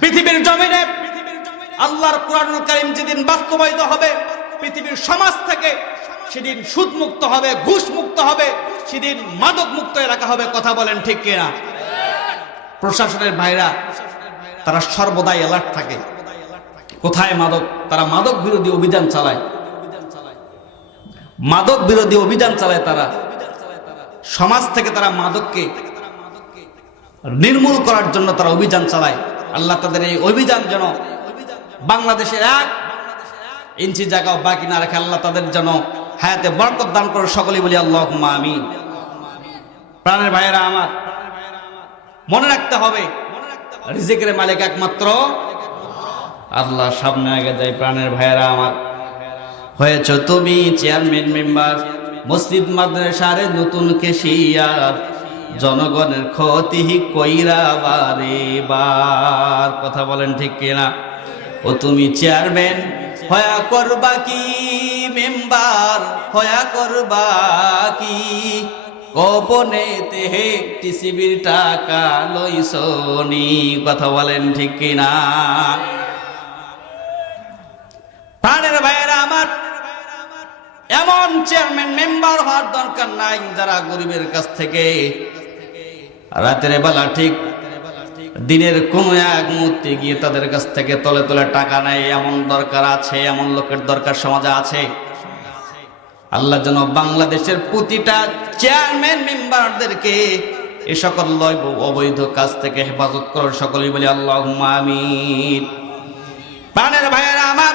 পৃথিবীর জমিনে আল্লাহর কোরআনুল কারীম যেদিন বাস্তবায়িত হবে, পৃথিবীর সমাজ থেকে সেদিন সুদ মুক্ত হবে, ঘুষ মুক্ত হবে, সেদিন মাদক মুক্ত রাখা হবে। কথা বলেন ঠিক কিনা? প্রশাসনের ভাইরা তারা সর্বদাই অ্যালার্ট থাকে। কোথায় মাদক? তারা মাদক বিরোধী অভিযান চালায়, মাদক বিরোধী অভিযান চালায়। তারা সমাজ থেকে তারা মাদককে নির্মূল করার জন্য তারা অভিযান চালায়। আল্লাহ তাদের এই অভিযান যেন বাংলাদেশের 1 ইঞ্চি জায়গাও বাকি না রেখে আল্লাহ তাদের যেন হায়াতে বরকত দান করে। সকলেই বলি আল্লাহুম্মা আমিন। প্রাণের ভাইয়েরা আমার, মনে রাখতে হবে রিজিকের মালিক একমাত্র আল্লাহ। সামনে আগে যাই। প্রাণের ভাইয়েরা আমার, হয়েছ তুমি চেয়ারম্যান মেম্বার, মসজিদ মাদ্রাসার নতুন কেশিয়ার, জনগণের ক্ষতি কইরা বারে বার। কথা বলেন ঠিক কিনা? ও তুমি চেয়ারম্যান হয়া করবা কি, মেম্বার হয়া করবা কি, গোপনে তেহে টিসিবির টাকা লইছনি। কথা বলেন ঠিক কিনা? প্রাণের ভাইয়েরা আমার, এমন চেয়ারম্যান মেম্বার হওয়ার দরকার নাই যারা গরিবের কাছ থেকে রাতের বেলা ঠিক দিনের কোন এক মুহূর্তে গিয়ে তাদের কাছ থেকে তলে তলে টাকা নেয়। এমন দরকার আছে, এমন লোকের দরকার সমাজে আছে। আল্লাহ যেন বাংলাদেশের প্রতিটা চেয়ারম্যান মেম্বারদেরকে এ সকল অবৈধ কাজ থেকে হেফাজত করার। সকলেই বলি আল্লাহুম্মা আমিন। প্রাণের ভাইয়েরা আমার,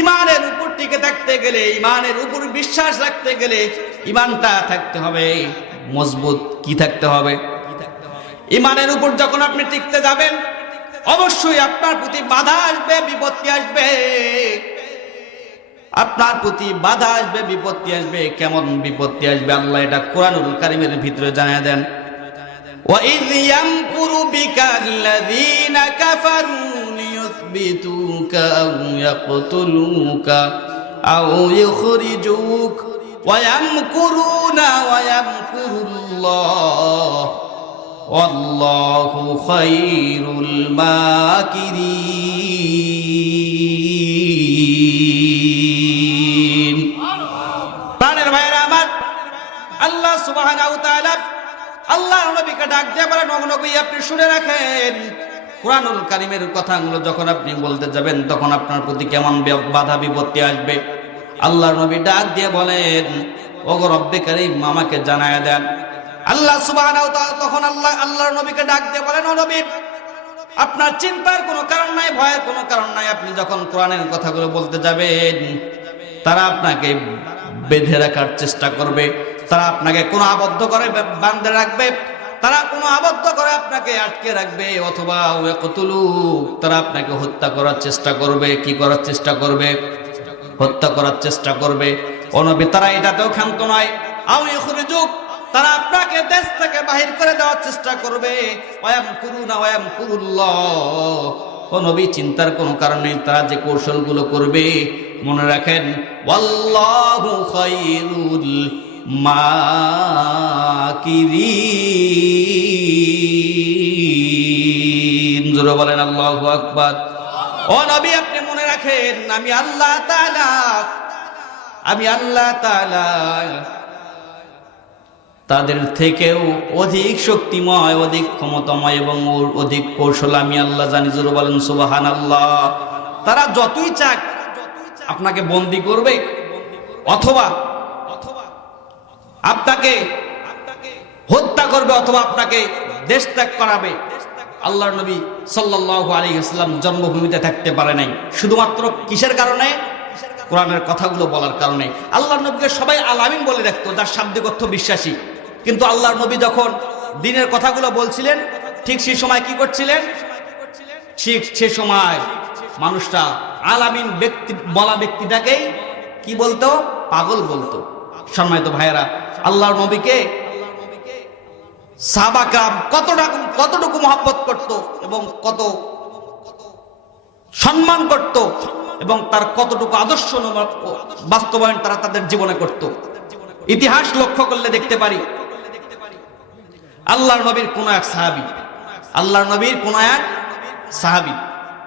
ইমানের উপর টিকে থাকতে গেলে, ইমানের উপর বিশ্বাস রাখতে গেলে ইমানটা থাকতে হবে মজবুত। কি থাকতে হবে? ইমানের উপর যখন আপনি টিকতে যাবেন, অবশ্যই আপনার প্রতি বাধা আসবে, বিপত্তি আসবে। আপনার প্রতি বাধা আসবে, বিপত্তি আসবে। কেমন বিপত্তি আসবে আল্লাহ এটা কোরআনুল কারীমের ভিতরে জানিয়ে দেন। وَإِذْ يَمْكُرُ بِكَ الَّذِينَ كَفَرُوا لِيُثْبِتُوكَ أَوْ يَقْتُلُوكَ আও ইখরিজুক ওয়া ইয়ামকুরুনা ওয়া ইয়ামকুরুল্লাহ ওয়াল্লাহু খায়রুল মাকিরিন। প্রাণের ভাইরা আমার, আল্লাহ সুবহানাহু ওয়া তাআলা আল্লাহর নবীকে ডাক দিয়ে বলেন, ও নবী আপনি শুনে রাখেন, কুরআনুল কারীমের কথাগুলো যখন আপনি বলতে যাবেন তখন আপনার প্রতি কেমন বাধা বিপত্তি আসবে। আল্লাহর নবী ডাক দিয়ে বলেন, ওগো রব্বে কারীম আমাকে জানায়া দেন। আল্লাহ সুবহানাহু ওয়া তাআলা তখন আল্লাহর নবীকে ডাক দিয়ে বলেন, ও নবী আপনার চিন্তার কোনো কারণ নাই, ভয়ের কোনো কারণ নাই। আপনি যখন কোরআনের কথাগুলো বলতে যাবেন তারা আপনাকে বেঁধে রাখার চেষ্টা করবে, তারা আপনাকে কোনো আবদ্ধ করে বাঁধে রাখবে, তারা কোনো আবদ্ধ করে আপনাকে আটকে রাখবে, অথবা তারা আপনাকে হত্যা করার চেষ্টা করবে। কি করার চেষ্টা করবে? হত্যা করার চেষ্টা করবে। ও নবী তারা এটাতেও ক্ষান্ত নয়, আও ইখরিজুক তারা আপনাকে দেশ থেকে বাহির করে দেওয়ার চেষ্টা করবে। ওয়ায়ামকুরুনা ওয়ায়ামকুরুল্লাহ। ও নবী চিন্তার কোনো কারণ নেই, তারা যে কৌশলগুলো করবে মনে রাখেন, ওয়াল্লাহু খায়রুল মাকিরিন। জোরে বলেন আল্লাহু আকবার। ও নবী আপনি মনে রাখেন, আমি আল্লাহ তাআলা তাদের থেকেও অধিক শক্তিময়, অধিক ক্ষমতাময় এবং অধিক কৌশল আমি আল্লাহ জানি। জোরে বলেন সুবহানাল্লাহ। তারা যতই চাক আপনাকে বন্দী করবে, অথবা আপনাকে হত্যা করবে, অথবা আপনাকে দেশ ত্যাগ করাবে। আল্লাহর নবী সাল্লাল্লাহু আলাইহি ওয়াসাল্লাম জন্মভূমিতে থাকতে পারে নাই শুধুমাত্র কিসের কারণে? কোরআনের কথাগুলো বলার কারণে। আল্লাহর নবীকে সবাই আল আমিন বলে রাখতো, যার শাব্দিক অর্থ বিশ্বাসী। কিন্তু আল্লাহর নবী যখন দ্বীনের কথাগুলো বলছিলেন ঠিক সেই সময় কি করছিলেন? ঠিক সে সময় মানুষটা আল আমিন ব্যক্তি বলা ব্যক্তিটাকেই কি বলতো? পাগল বলতো। সম্মানিত ভাইয়েরা, আল্লাহর নবীকে সাহাবাকরাম কতটুকু মহব্বত করত এবং কত সম্মান করত, এবং তার কতটুকু আদর্শ বাস্তবায়ন তারা তাদের জীবনে করত। ইতিহাস লক্ষ্য করলে দেখতে পারি আল্লাহর নবীর কোন এক সাহাবী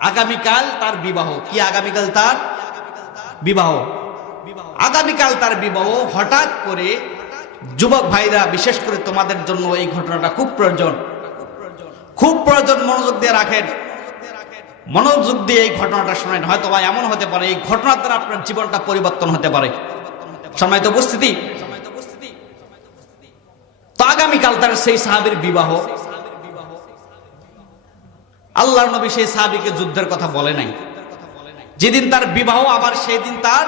আগামীকাল তার বিবাহ। কি আগামীকাল তার বিবাহ? আগামীকাল তার বিবাহ। হঠাৎ করে যুবক ভাইরা, বিশেষ করে তোমাদের জন্য এই ঘটনাটা খুব প্রয়োজন, মনোযোগ দিয়ে রাখেন, মনোযোগ দিয়ে এই ঘটনাটা শোনেন। হয়তো বা এমন হতে পারে এই ঘটনার দ্বারা আপনার জীবনটা পরিবর্তন হতে পারে। সম্মানিত উপস্থিতি, তো আগামীকাল তার সেই সাহাবীর বিবাহ। আল্লাহর নবী সেই সাহাবীকে যুদ্ধের কথা বলে নাই। যেদিন তার বিবাহ, আবার সেই দিন তার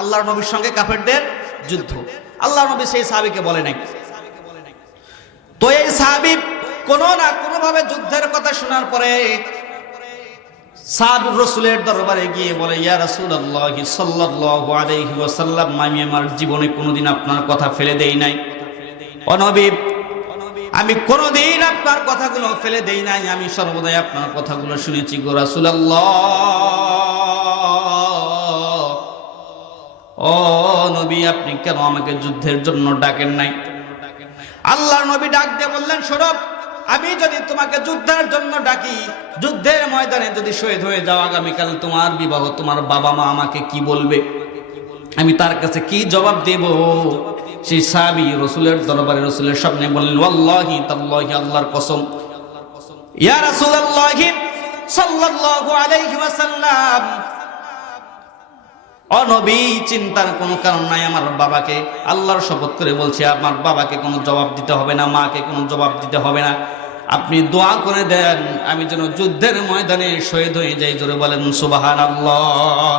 আল্লাহর নবীর সঙ্গে কাফেরদের যুদ্ধ। আল্লাহর নবী সেই সাহাবীকে বলে নাই। তো এই সাহাবী কোনো না কোনো ভাবে যুদ্ধের কথা শোনার পরে সাহাবী রাসূলের দরবারে গিয়ে বলে, ইয়া রাসূলুল্লাহ সাল্লাল্লাহু আলাইহি ওয়াসাল্লাম, আমি আমার জীবনে কোনোদিন আপনার কথা ফেলে দেই নাই। ও নবী, আমি কোনোদিন আপনার কথাগুলো ফেলে দেই নাই, আমি সর্বদাই আপনার কথাগুলো শুনেছি গো রাসূলুল্লাহ। ও নবী, আপনি কেন আমাকে যুদ্ধের জন্য ডাকেন নাই? আল্লাহর নবী ডাক দিয়ে বললেন, শোনো, আমি যদি তোমাকে যুদ্ধের জন্য ডাকি, যুদ্ধের ময়দানে যদি শহীদ হয়ে যাও, আগামীকাল তোমার বিবাহ, তোমার বাবা মা আমাকে কি বলবে? আমি তার কাছে কি জবাব দেব? সেই সাহাবী রাসূলের দরবারে রাসূলের সামনে বললেন, ওয়াল্লাহি তাল্লাহি, আল্লাহর কসম, ইয়া রাসূলুল্লাহ সাল্লাল্লাহু আলাইহি ওয়াসাল্লাম, ও নবী চিন্তার কোনো কারণ নাই। আমার বাবাকে, আল্লাহর শপথ করে বলছি, আমার বাবাকে কোনো জবাব দিতে হবে না, মাকে কোনো জবাব দিতে হবে না। আপনি দোয়া করে দেন আমি যেন যুদ্ধের ময়দানে শহীদ হয়ে যাই। জোরে বলেন সুবহানাল্লাহ।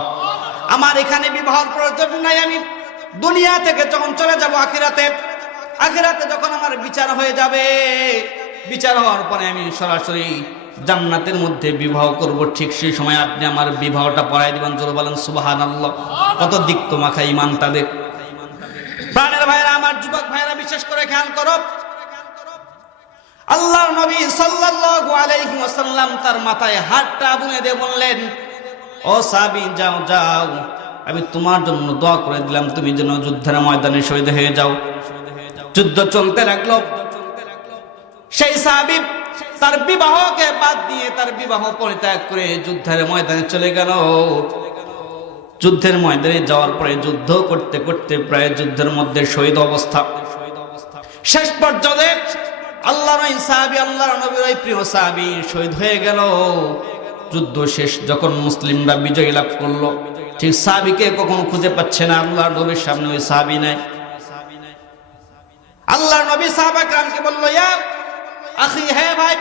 আমার এখানে বিবাহের প্রয়োজন নাই। আমি দুনিয়া থেকে যখন চলে যাব আখিরাতে যখন আমার বিচার হয়ে যাবে, বিচার হওয়ার পরে আমি সরাসরি জান্নাতের মধ্যে বিবাহ করব, ঠিক সেই সময় আপনি আমার বিবাহটা পড়াই দিবেন। জোরে বলেন সুবহানাল্লাহ। কত দিক্ত মাখা ঈমান তাদের। প্রাণের ভাইরা, আমার যুবক ভাইরা, বিশেষ করে খেয়াল করো, আল্লাহর নবী সাল্লাল্লাহু আলাইহি ওয়াসাল্লাম তার মাথায় হাতটা বুনে দিয়ে বললেন, ও সাহাবী, যাও আমি তোমার জন্য দোয়া করে দিলাম, তুমি যেন যুদ্ধের ময়দানে শহীদ হয়ে যাও। যুদ্ধ চলতে লাগলো। সেই সাহাবী তার বিবাহকে বাদ দিয়ে, তার বিবাহ পরিত্যাগ করে যুদ্ধের ময়দানে চলে গেল। যুদ্ধের ময়দানে যাওয়ার পরে যুদ্ধ করতে করতে প্রায় যুদ্ধের মধ্যে শহীদ অবস্থা। শেষ পর্যায়ে আল্লাহর ওই সাহাবী, আল্লাহর নবীর ওই প্রিয় সাহাবী শহীদ হয়ে গেল। যুদ্ধ শেষ যখন মুসলিমরা বিজয় লাভ করলো, ঠিক সাহাবীকে কখনো খুঁজে পাচ্ছে না। আল্লাহর নবীর সামনে ওই সাহাবী নাই। আল্লাহর নবী সাহাবা کرامকে বলল, ইয়া আখি, হে ভাই,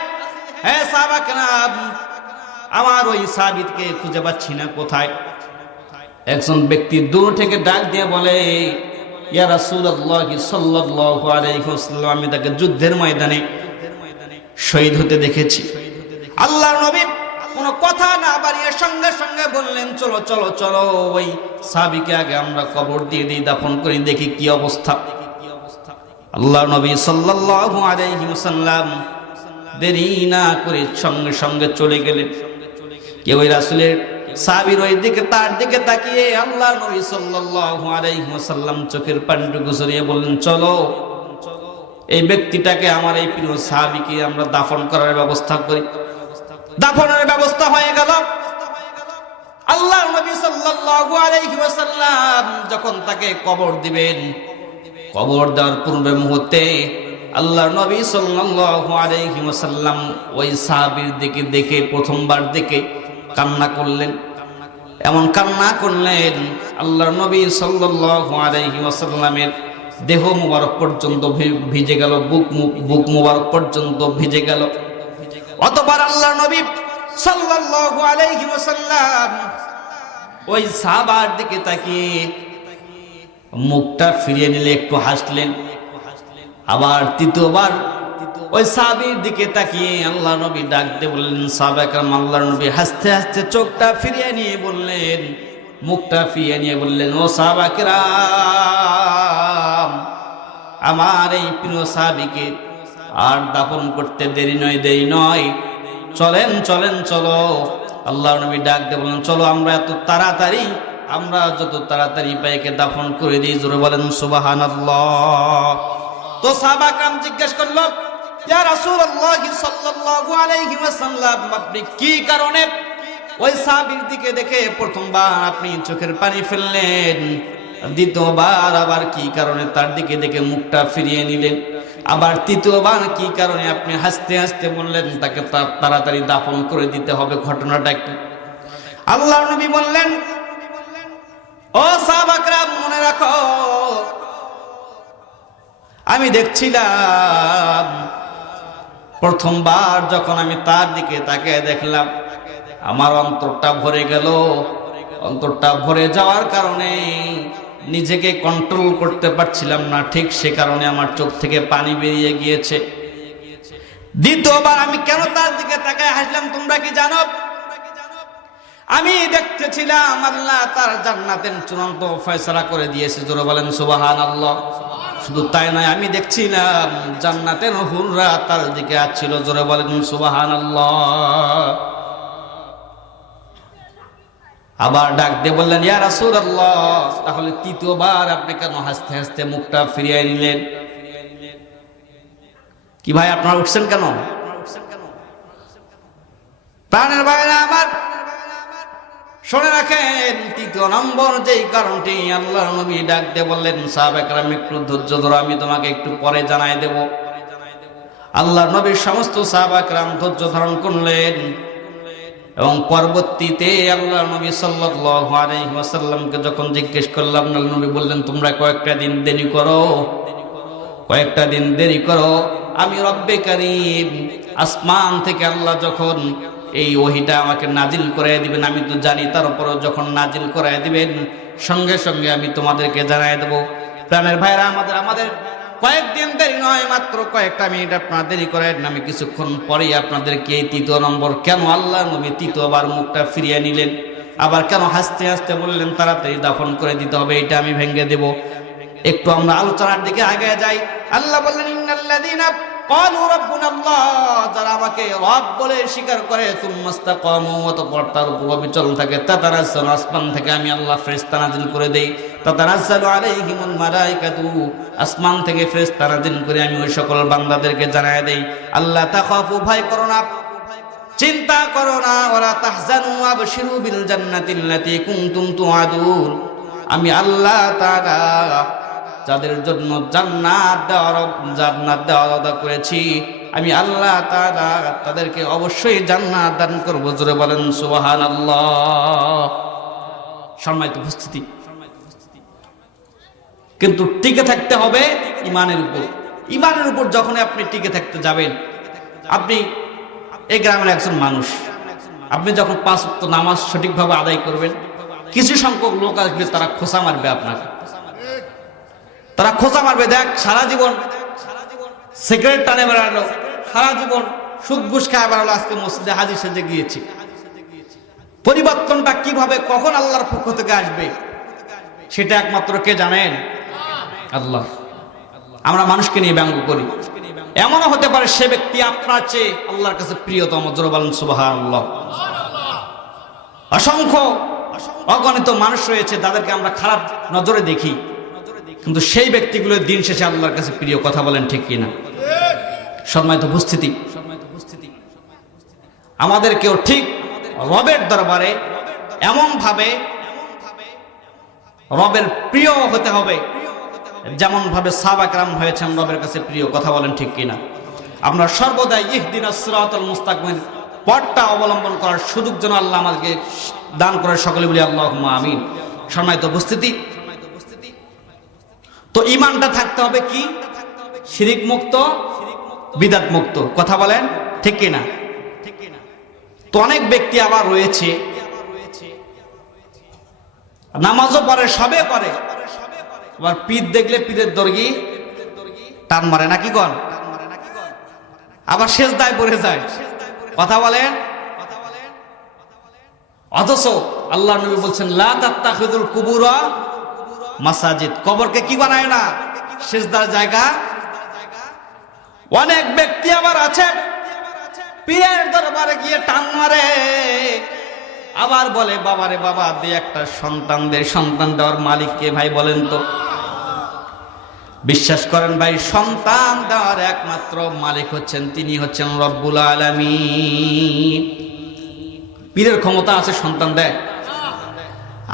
হে সাহাবা کرام, আমার ওই সাহাবীকে খুঁজে পাচ্ছি না, কোথায়? একজন ব্যক্তি দূর থেকে ডাক দিয়ে বলে, ইয়া রাসূলুল্লাহ সাল্লাল্লাহু আলাইহি ওয়াসাল্লাম, আমি তাকে যুদ্ধের ময়দানে শহীদ হতে দেখেছি। আল্লাহর নবী কোনো কথা না বাড়িয়ে সঙ্গে সঙ্গে বললেন, চলো চলো চলো, ওই সাহাবীকে আগে আমরা কবর দিয়ে দিই, দাফন করি, দেখি কি অবস্থা। আল্লাহর নবী সাল্লাল্লাহু আলাইহি ওয়াসাল্লাম দেরি না করে সঙ্গে সঙ্গে চলে গেলেন। কেউ ওই রাসূলের সাহাবীর ওই দিকে, তার দিকে তাকিয়ে আল্লাহর নবী সাল্লাল্লাহু আলাইহি ওয়াসাল্লাম চোখের পানিটুকু সরিয়ে বললেন, চলো এই ব্যক্তিটাকে, আমার এই প্রিয় সাহাবীকে আমরা দাফন করার ব্যবস্থা করি। দাফনের ব্যবস্থা হয়ে গেল। আল্লাহর নবী সাল্লাল্লাহু আলাইহি ওয়াসাল্লাম যখন তাকে কবর দিবেন, কবর দেওয়ার পূর্বে মুহূর্তে আল্লাহর নবী সাল্লাল্লাহু আলাইহি ওয়াসাল্লাম ওই সাহাবীর দিকে দেখে প্রথমবার দেখে কান্না করলেন। এমন কান্না করলেন, আল্লাহর নবী সাল্লাল্লাহু আলাইহি ওয়াসাল্লামের দেহ মুবারক পর্যন্ত ভিজে গেল, বুক মুবারক পর্যন্ত ভিজে গেল। অতঃপর আল্লাহর নবী সাল্লাল্লাহু আলাইহি ওয়াসাল্লাম ওই সাহাবার দিকে তাকিয়ে মুখটা ফিরিয়ে নিলে একটু হাসলেন। আবার তৃতীয়বার ওই সাহাবীর দিকে তাকিয়ে আল্লাহর নবী ডাক দিয়ে বললেন, সাহাবা کرام, আল্লাহর নবী হাসতে হাসতে চোখটা ফিরিয়ে নিয়ে বললেন, মুখটা ফিরিয়ে নিয়ে বললেন, ও সাহাবা کرام, আমার এই প্রিয় সাহাবীকে আর দাফন করতে দেরি নয়, দেরি নয়, চলেন চলেন চলো। আল্লাহর নবী ডাক দিয়ে বললেন, চলো আমরা এত তাড়াতাড়ি, আমরা যত তাড়াতাড়ি পাইকে দাফন করে দিই। জোরে বলেন সুবহানাল্লাহ। তো সাহাবা کرام জিজ্ঞেস করলো, ইয়া রাসূলুল্লাহ সাল্লাল্লাহু আলাইহি ওয়াসাল্লাম, আপনি কি কারণে ওই সাহাবীর দিকে দেখে প্রথমবার আপনি চোখের পানি ফেললেন, দ্বিতীয়বার আবার কি কারণে তার দিকে দেখে মুখটা ফিরিয়ে নিলেন, আবার তৃতীয়বার কি কারণে আপনি হাসতে হাসতে বললেন তাকে তাড়াতাড়ি দাফন করে দিতে হবে, ঘটনাটা কি? আল্লাহর নবী বললেন, ও সাহাবা کرام, মনে রাখো, আমি দেখছিলাম প্রথমবার যখন আমি তার দিকে তাকিয়ে দেখলাম, আমার অন্তরটা ভরে গেল। অন্তরটা ভরে যাওয়ার কারণে নিজেকে কন্ট্রোল করতে পারছিলাম না, ঠিক সে কারণে আমার চোখ থেকে পানি বেরিয়ে গিয়েছে। দ্বিতীয়বার আমি কেন তার দিকে তাকায় হাসলাম তোমরা কি জানো? আমি দেখতেছিলাম আল্লাহ তার জান্নাতের চূড়ান্ত ফয়সালা করে দিয়েছে। জোরে বলেন সুবহানাল্লাহ। শুধু তাই নয়, আমি দেখছিলাম জান্নাতের হুররা তার দিকে আসছিল। জোরে বলেন সুবহানাল্লাহ। আবার ডাক দিয়ে বললেন, ইয়া রাসূলুল্লাহ, তাহলে তৃতীয়বার আপনি কেন হাসতে হাসতে মুখটা ফিরিয়ে নিলেন? কি ভাই, আপনারা উঠছেন কেন? প্রাণের ভাইরা আমার, শুনে রাখেন, তৃতীয় নম্বর যেই কারণটি আল্লাহর নবী ডাক দিয়ে বললেন, সাহাবা کرام একটু ধৈর্য ধরো, আমি তোমাকে একটু পরে জানাই দেব। আল্লাহর নবীর সমস্ত সাহাবা کرام ধৈর্য ধারণ করলেন এবং পরবর্তীতে আল্লাহর নবী সাল্লাল্লাহু আলাইহি ওয়াসাল্লামকে যখন জিজ্ঞেস করলাম, আল্লাহর নবী বললেন, তোমরা কয়েকটা দিন দেরি করো, কয়েকটা দিন দেরি করো, আমি রব্বে কারীম আসমান থেকে আল্লাহ যখন এই ওহীটা আমাকে নাজিল করে দিবেন, আমি তো জানি, তারপরেও যখন নাজিল করে দিবেন সঙ্গে সঙ্গে আমি তোমাদেরকে জানাই দেব। প্রাণের ভাইরা আমাদের কয়েকদিন দেরি নয়, মাত্র কয়েকটা মিনিট আপনারা দেরি করেন, আমি কিছুক্ষণ পরেই আপনাদেরকে এই তৃতীয় নম্বর কেন আল্লাহ নবী তৃতীয়বার মুখটা ফিরিয়ে নিলেন, আবার কেন হাসতে হাসতে বললেন তাড়াতাড়ি দাফন করে দিতে হবে, এটা আমি ভেঙে দেব। একটু আমরা আলোচনার দিকে আগে যাই। আল্লাহ বললেন, ইন্নাল্লাযীনা ক্বালু রাব্বুনাল্লাহ, যারা আমাকে রব বলে স্বীকার করে, সুম্মাস্তাকামু, অতঃপর তার উপর অবিচল থাকে, তাতানাজ্জালু, আসমান থেকে আমি আল্লাহ ফেরেশতা নাযিল করে দেই, তাতানাজ্জালু আলাইহিমুল মালাইকাতু, আসমান থেকে ফেরেশতা নাযিল করে আমি ওই সকল বান্দাদেরকে জানায় দেই, আল্লাহ তাখাফু, ভয় করো না, চিন্তা করো না, ওয়ালা তাহজানু, আবশিরু বিল জান্নাতিল্লাতী কুনতুম তুআদুন, আমি আল্লাহ তাআলা যাদের জন্য জান্নাত দেওয়ার ওয়াদা করেছি, আমি আল্লাহ তাআলা তাদেরকে অবশ্যই জান্নাত দান করব। জোরে বলেন সুবহানাল্লাহ। সম্মানিত উপস্থিতি, কিন্তু টিকে থাকতে হবে ঈমানের উপর। ঈমানের উপর যখন আপনি টিকে থাকতে যাবেন, আপনি এই গ্রামের একজন মানুষ, আপনি যখন 5 ওয়াক্ত নামাজ সঠিকভাবে আদায় করবেন, কিছু সংখ্যক লোক আসবে, তারা খোঁচা মারবে আপনাকে, তারা খোঁচা মারবে, দেখ সারা জীবন সিগারেট টানে বেড়ালো, সারা জীবন সুদ ঘুষ খায় বেড়ালো, আজকে মসজিদে হাজির সেজে গিয়েছে। পরিবর্তনটা কিভাবে, কখন আল্লাহর পক্ষ থেকে আসবে, সেটা একমাত্র কে জানেন? আল্লাহ। আমরা মানুষকে নিয়ে ব্যঙ্গ করি, এমনও হতে পারে সে ব্যক্তি আপনার চেয়ে আল্লাহর কাছে প্রিয়তম। জোরে বলেন সুবহানাল্লাহ। অসংখ্য অগণিত মানুষ রয়েছে যাদেরকে আমরা খারাপ নজরে দেখি, কিন্তু সেই ব্যক্তিগুলো দিন শেষে আল্লাহর কাছে প্রিয়। কথা বলেন ঠিক কিনা? সম্মানিত উপস্থিতি, আমাদেরকেও ঠিক রবের দরবারে এমন ভাবে রবের প্রিয় হতে হবে, যেমন ভাবে সাহাবা কেরাম হয়েছেন রবের কাছে প্রিয়। কথা বলেন ঠিক কিনা? আমরা সর্বদাই ইহদিনাস সিরাতাল মুস্তাকিম পথটা অবলম্বন করার সুযোগ যেন আল্লাহ আমাদেরকে দান করে, সকলে বলি আল্লাহুম্মা আমিন। সম্মানিত উপস্থিতি, তো ঈমানটা থাকতে হবে কি? শিরিক মুক্ত, বিদআত মুক্ত। কথা বলেন ঠিক কিনা? তো অনেক ব্যক্তি আবার রয়েছে নামাজও পড়ে, সবে করে, আবার পীর দেখলে পীরের দর্গি টান মারে, নাকি কন? আবার সেজদায় পড়ে যায়। কথা বলেন। অথচ আল্লাহ নবী বলছেন, লা তাত্তাখিযুল কুবুরা মাসাজিদ, কবরকে কি বানায় না? সেজদার জায়গা। অনেক ব্যক্তি আবার আছে পীরের দরবারে গিয়ে টান মারে, আবার বলে বাবারে বাবা দে একটা সন্তান দে। সন্তান দেওয়ার মালিক কে ভাই বলেন তো? বিশ্বাস করেন ভাই, সন্তান দেওয়ার একমাত্র মালিক হচ্ছেন, তিনি হচ্ছেন রব্বুল আলামিন। পীরের ক্ষমতা আছে সন্তান দেয়?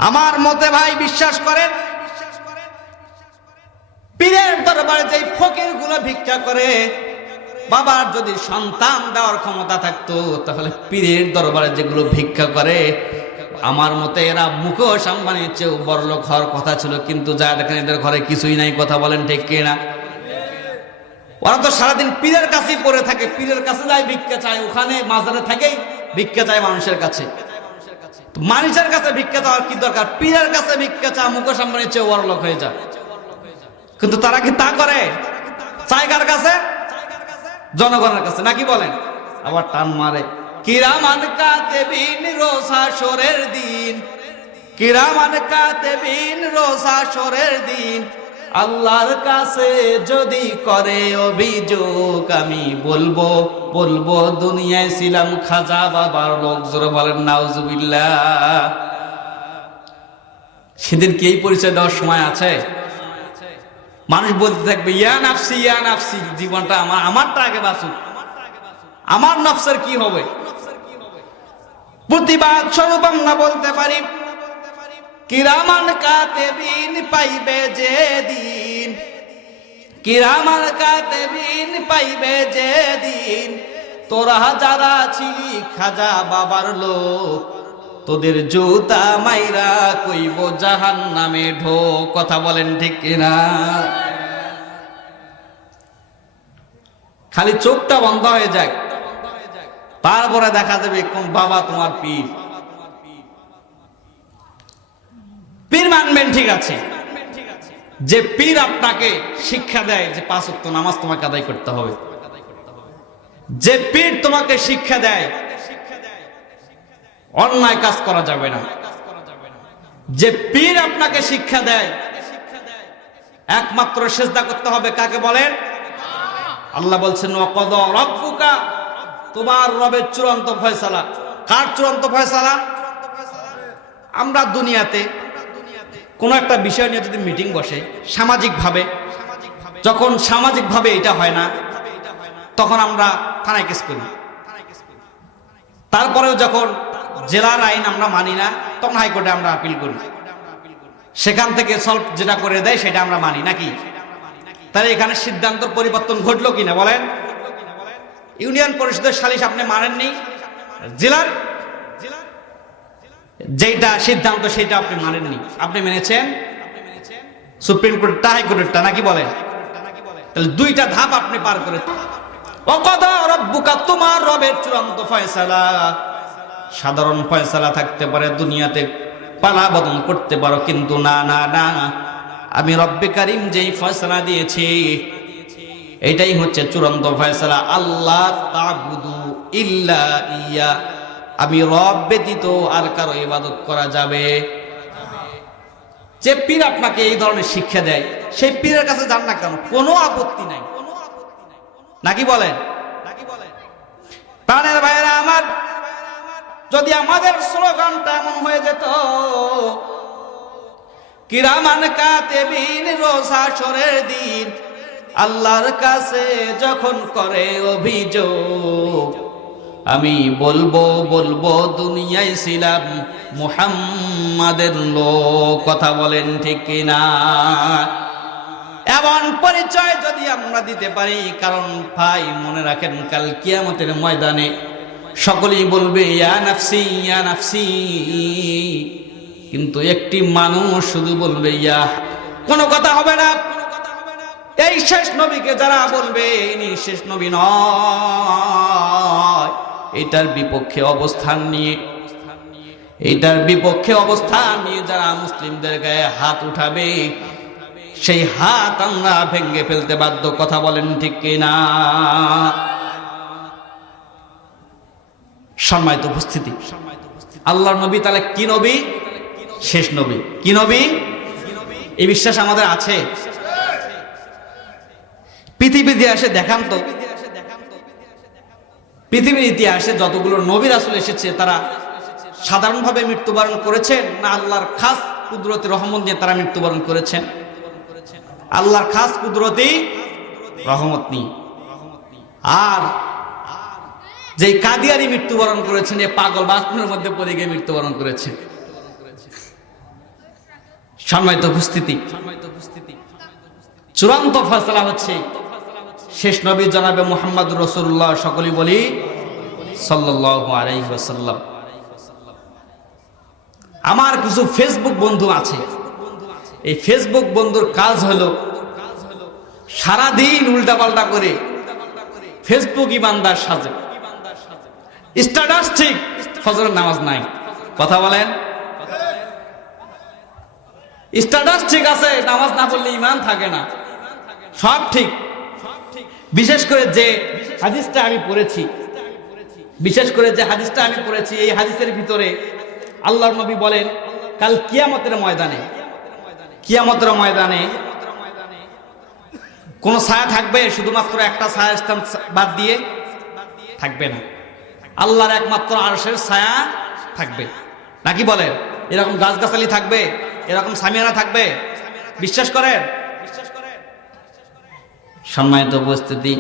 আমার মতে ভাই বিশ্বাস করেন, পীরের দরবারে যেই ফকির গুলো ভিক্ষা করে, বাবার যদি সন্তান দেওয়ার ক্ষমতা থাকতো, তাহলে পীরের দরবারে যেগুলো ভিক্ষা করে, আমার মতে এরা মুকেশ আম্বানির চেয়েও বড়লোক হওয়ার কথা ছিল, কিন্তু যা দেখেন এদের ঘরে কিছুই নাই। কথা বলেন ঠিক কিনা? ওরা তো সারাদিন পীরের কাছেই পড়ে থাকে, পীরের কাছে যায় ভিক্ষা চায়, ওখানে মাজারে থাকেই ভিক্ষা চায় মানুষের কাছে। মানুষের কাছে ভিক্ষা চাওয়ার কি দরকার? পীরের কাছে ভিক্ষা চা, মুকেশ আম্বানির চেয়েও বড়লোক হয়ে যায়। কিন্তু তারা কি তা করে? চায় কার কাছে? জনগণের কাছে, নাকি বলেন? আবার টান মারে। কিরামান কাতিবিন রোজ হাশরের দিন, কিরামান কাতিবিন রোজ হাশরের দিন, আল্লাহর কাছে যদি করে অভিযোগ, আমি বলবো বলবো দুনিয়ায় ছিলাম খাজা বাবার লোক। জোরে বলেন নাউজুবিল্লাহ। সেদিন কি এই পরিচয় দেওয়ার সময় আছে? মানুষ বলতে থাকবে ইয়া নাফসি ইয়া নাফসি, জীবনটা আমার, আমারটা আগে বাঁচুক, আমার নফসের কি হবে? প্রতিবাদ স্বরূপ আমরা বলতে পারি, কিরামান কাতিবিন পাইবে যে দিন, কিরামান কাতিবিন পাইবে যে দিন, তোরা যারা ছিলি খাজা বাবার লোক, তোদের জুতা মাইরা কইব জাহান্নামে ঢোক। কথা বলেন ঠিক কিনা? খালি চোখটা বন্ধ হয়ে যায়, তারপরে দেখা যাবে কোন বাবা তোমার পীর। পীর মানবেন ঠিক আছে, যে পীর আপনাকে শিক্ষা দেয় যে 5 ওয়াক্ত নামাজ তোমাকে আদায় করতে হবে, যে পীর তোমাকে শিক্ষা দেয় অন্যায় কাজ করা যাবে না, যে পীর আপনাকে শিক্ষা দেয় একমাত্র সিজদা করতে হবে, কাকে বলেন? আল্লাহ বলছেন ওয়াকাযা রাব্বুকা, তোমার রবের চূড়ান্ত ফয়সালা। কার চূড়ান্ত ফয়সালা? আমরা দুনিয়াতে কোন একটা বিষয় নিয়ে যদি মিটিং বসে সামাজিকভাবে, যখন সামাজিকভাবে এটা হয় না তখন আমরা থানায় কেস করি। তারপরেও যখন জেলার আইন আমরা মানি না তখন হাইকোর্টে আমরা আপিল করি। সেখান থেকে সলভ যেটা করে দেয় সেটা আমরা মানি নাকি? তাহলে এখানে সিদ্ধান্তের পরিবর্তন ঘটলো কিনা বলেন? ইউনিয়ন পরিষদের সালিশ আপনি মানেননি, জেলার যেটা সিদ্ধান্ত সেটা আপনি মানেননি, আপনি মেনেছেন সুপ্রিম কোর্টটা, হাইকোর্টেরটা নাকি বলেন? তাহলে দুইটা ধাপ আপনি পার করেছেন। ওয়াকাদা রাব্বুকা, তোমার রবের চূড়ান্ত ফয়সালা। সাধারণ ফয়সালা থাকতে পারে, দুনিয়াতে পালা বদল করতে পারো, কিন্তু না না না, আমি রব্বে কারীম যেই ফয়সালা দিয়েছি এটাই হচ্ছে চূড়ান্ত ফয়সালা। আল্লাহ তা'বুদু ইল্লা ইয়া, আমি রব ব্যতীত আর কারো ইবাদত করা যাবে। যে পীর আপনাকে এই ধরনের শিক্ষা দেয় সেই পীরের কাছে যান না কেন, কোনো আপত্তি নাই নাকি বলেন? প্রাণের ভাইরা আমার, যদি আমাদের স্লোগানটা এমন হয়ে যেত, কিরামান কাতিবিন রোজ হাশরের দিন আল্লাহর কাছে যখন করে অভিযোগ, আমি বলবো বলবো দুনিয়ায় ছিলাম মুহাম্মাদের লোক। কথা বলেন ঠিক কিনা? এমন পরিচয় যদি আমরা দিতে পারি, কারণ ভাই মনে রাখেন কাল কিয়ামতের ময়দানে সকলেই বলবে ইয়া নাফসি ইয়া নাফসি, কিন্তু একটি মানুষ শুধু বলবে ইয়া, কোনো কথা হবে না। এই শেষ নবীকে যারা বলবে ইনি শেষ নবী নয়, এটার বিপক্ষে অবস্থান নিয়ে, এটার বিপক্ষে অবস্থান নিয়ে যারা মুসলিমদের গায়ে হাত উঠাবে সেই হাত আমরা ভেঙে ফেলতে বাধ্য। কথা বলেন ঠিক কিনা? সম্মানিত উপস্থিতি, আল্লাহর নবী তাহলে কি নবী? শেষ নবী। কি নবী? এই বিশ্বাস আমাদের আছে? পৃথিবীর ইতিহাসে দেখান তো, পৃথিবীর ইতিহাসে যতগুলো নবী রাসূল এসেছে তারা সাধারণভাবে মৃত্যুবরণ করেছেন না আল্লাহর খাস কুদরতি রহমত নিয়ে তারা মৃত্যুবরণ করেছেন? আল্লাহর খাস কুদরতি রহমত নিয়ে। আর যে কাদিয়ানি মৃত্যুবরণ করেছেন এ পাগল বাথরুমের মধ্যে পড়ে গিয়ে মৃত্যুবরণ করেছে। সম্মানিত উপস্থিতি, চূড়ান্ত ফয়সালা হচ্ছে শেষ নবী জনাবে মুহাম্মদুর রাসূলুল্লাহ, সকলেই বলি সাল্লাল্লাহু আলাইহি ওয়াসাল্লাম। আমার কিছু ফেসবুক বন্ধু আছে, এই ফেসবুক বন্ধুর কাজ হলো সারাদিন উল্টাপাল্টা করে ফেসবুক ইমানদার সাজে, স্ট্যাটাস ঠিক, ফজরের নামাজ নাই। কথা বলেন? স্ট্যাটাস ঠিক আছে, নামাজ না পড়লে ঈমান থাকে না, সব ঠিক। বিশেষ করে যে হাদিসটা আমি পড়েছি, এই হাদিসের ভিতরে আল্লাহর নবী বলেন কাল কিয়ামতের ময়দানে কোন ছায়া থাকবে? শুধুমাত্র একটা ছায়া স্থান বাদ দিয়ে থাকবে না, আল্লাহর একমাত্র আরশের ছায়া থাকবে। নাকি বলেন? এরকম গাছগাছালি থাকবে, এরকম সামিয়ানা থাকবে, বিশ্বাস করেন? সম্মানিত উপস্থিতি,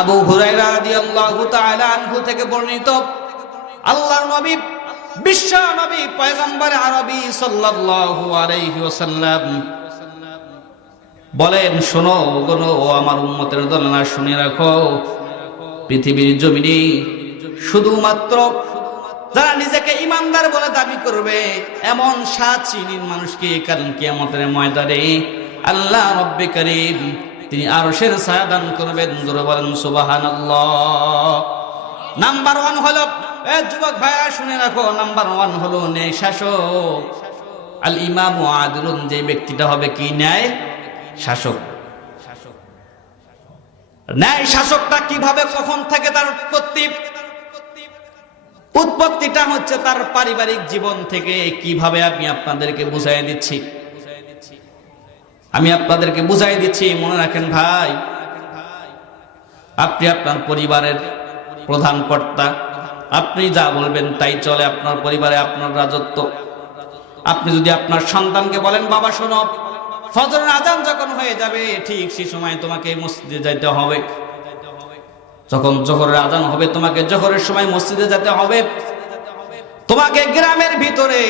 আবু হুরায়রা রাদিয়াল্লাহু তাআলা আনহু থেকে বর্ণিত, আল্লাহর নবী, বিশ্ব নবী, পয়গম্বর আরবী সাল্লাল্লাহু আলাইহি ওয়াসাল্লাম বলেন, শোনো গোনো আমার উম্মতের দলনা, শুনে রাখো, পৃথিবীর জমিনে শুধুমাত্র যারা নিজেকে ইমানদার বলে দাবি করবে এমন 7 শ্রেণীর মানুষকে কারণ কিয়ামতের ময়দানে আল্লাহ রব্বে কারীম তিনি আরশের ছায়া দান করবেন। জোরে বলেন সুবহানাল্লাহ। নাম্বার 1 হলো, যুবক ভাইয়া শুনে রাখো, নাম্বার 1 হলো ন্যায় শাসক। আল ইমামু আদিলুন, যে ব্যক্তিটা হবে কি? ন্যায় শাসক। ন্যায় শাসকটা কিভাবে, কখন থেকে তার উৎপত্তিটা হচ্ছে তার পারিবারিক জীবন থেকে। কিভাবে আমি আপনাদেরকে বুঝাই দিচ্ছি, মনে রাখেন ভাই, আপনি আপনার পরিবারের প্রধান কর্তা, আপনি যা বলবেন তাই চলে, আপনার পরিবারে আপনার রাজত্ব। আপনি যদি আপনার সন্তানকে বলেন বাবা শোনো, ফজরের আজান যখন হয়ে যাবে ঠিক সেই সময় তোমাকে মসজিদে যাইতে হবে, যখন জোহরের আজান হবে তোমাকে জোহরের সময় মসজিদে যেতে হবে, তোমাকে গ্রামের ভিতরে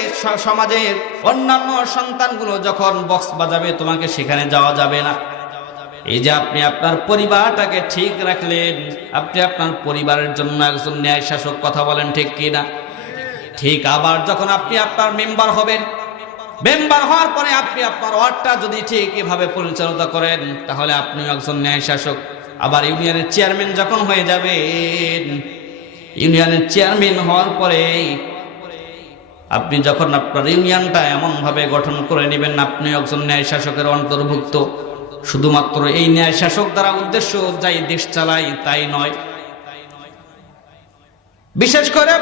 সমাজের অন্যান্য সন্তানগুলো যখন বক্স বাজাবে তোমাকে সেখানে যাওয়া যাবে না। এই যে আপনি আপনার পরিবারটাকে ঠিক রাখলেন, আপনি আপনার পরিবারের জন্য একজন ন্যায় শাসক, কথা বলেন ঠিক কিনা? ঠিক আবার যখন আপনি আপনার মেম্বার হবেন, মেম্বার হওয়ার পরে আপনি আপনার ওয়ার্ডটা যদি ঠিক এভাবে পরিচালনা করেন তাহলে আপনি একজন ন্যায় শাসক। আবার ইউনিয়নের চেয়ারম্যান যখন হয়ে যাবেন, ইউনিয়নের চেয়ারম্যান হওয়ার পরে আপনি যখন আপনার ইউনিয়নটা এমন ভাবে গঠন করে নেবেন আপনি একজন ন্যায় শাসকের অন্তর্ভুক্ত। শুধুমাত্র এই ন্যায় শাসক দ্বারা উদ্দেশ্য যাই দেশ চালাই তাই নয়, বিশেষ করে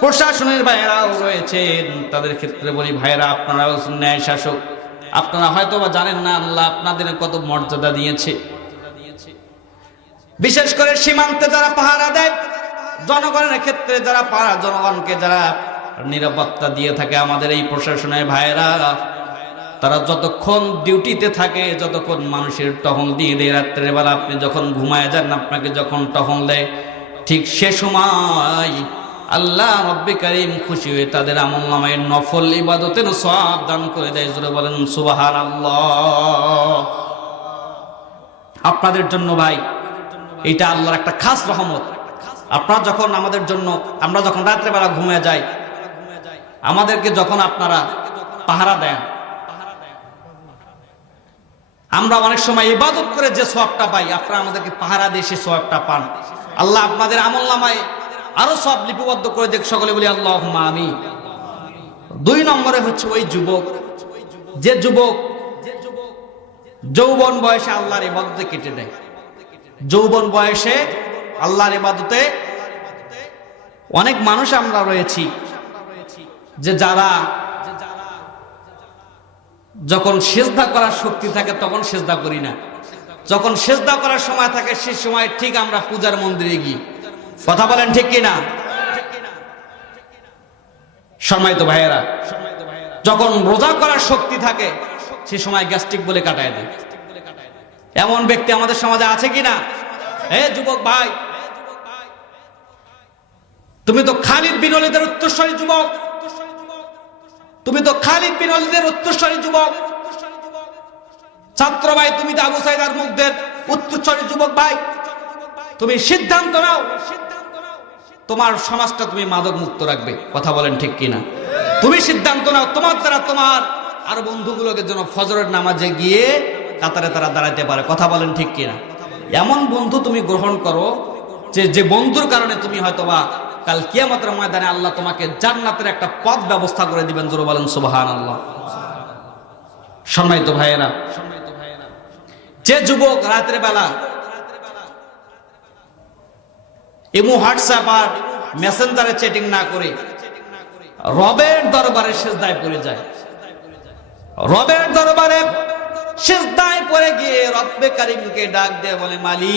প্রশাসনের ভাইয়েরাও রয়েছেন, তাদের ক্ষেত্রে বলি ভাইয়েরা আপনারা একজন ন্যায় শাসক। আপনারা হয়তো বা জানেন না আল্লাহ আপনাদের কত মর্যাদা দিয়েছে। বিশেষ করে সীমান্তে যারা পাহারা দেয়, জনগণের ক্ষেত্রে যারা জনগণকে যারা নিরাপত্তা দিয়ে থাকে আমাদের এই প্রশাসনের ভাইয়েরা, তারা যতক্ষণ ডিউটিতে থাকে, যতক্ষণ মানুষের টহল দিয়ে দেয়, রাত্রের বেলা আপনি যখন ঘুমায় যান আপনাকে যখন টহল দেয়, ঠিক সে সময় আল্লাহ রব্বে কারীম খুশি হয়ে তাদের আমলনামায় নফল ইবাদতের সওয়াব দান করে দেয়। জোরে বলেন সুবহানাল্লাহ। আপনাদের জন্য ভাই এটা আল্লাহর একটা খাস রহমত। আপনারা যখন আমাদের জন্য, আমরা যখন রাত্রে বেলা ঘুমিয়ে যাই, আমাদেরকে যখন আপনারা পাহারা দেন, আমরা অনেক সময় ইবাদত করে যে সওয়াবটা পাই, আপনারা আমাদেরকে পাহারা দিয়ে সে সওয়াবটা পান। আল্লাহ আপনাদের আমলনামায় আরো সব লিপিবদ্ধ করে দেখ, সকলে বলি আল্লাহুম্মা আমিন। 2 নম্বরে হচ্ছে ওই যুবক, যে যুবক যৌবন বয়সে আল্লাহর ইবাদতে কেটে দেয়। যৌবন বয়সে আল্লাহর ইবাদতে অনেক মানুষ আমরা রয়েছি যে যারা যখন সিজদা করার শক্তি থাকে তখন সিজদা করি না, যখন সিজদা করার সময় থাকে সে সময় ঠিক আমরা পূজার মন্দিরে গিয়ে, কথা বলেন ঠিক কিনা? সম্মানিত ভাইয়েরা, যখন রোজা করার শক্তি থাকে সে সময় গ্যাস্ট্রিক বলে কাটায় দেয়। এমন ব্যক্তি আমাদের সমাজে আছে কিনা? হে যুবক ভাই, তুমি তো খালিদ বিন ওলীদের উত্তরসূরি যুবক, তুমি তো খালিদ বিন ওলীদের উত্তরসূরি যুবক। ছাত্র ভাই, তুমি তো আবু সাঈদ আল-মুকদের উত্তরসূরি যুবক ভাই। তুমি সিদ্ধান্ত নাও তোমার সমাজটা তুমি মাদক মুক্ত রাখবে, কথা বলেন ঠিক কিনা? তুমি সিদ্ধান্ত নাও তোমার দ্বারা তোমার আর বন্ধুগুলোকে যেন ফজরের নামাজে গিয়ে কাতারে তারা দাঁড়াতে পারে, কথা বলেন ঠিক কিনা? এমন বন্ধু তুমি গ্রহণ করো যে বন্ধুর কারণে তুমি হয়তোবা কাল কিয়ামতের ময়দানে আল্লাহ তোমাকে জান্নাতের একটা পথ ব্যবস্থা করে দিবেন। জোরে বলেন সুবহানাল্লাহ। সম্মানিত ভাইয়েরা, যে যুবক রাতের বেলা ইমো, হোয়াটসঅ্যাপ আর মেসেঞ্জারে চ্যাটিং না করে রবের দরবারে সিজদায় পড়ে যায়, রবের দরবারে সিজদায় পড়ে গিয়ে রব্বে কারীমকে ডাক দিয়ে বলে, মালিক,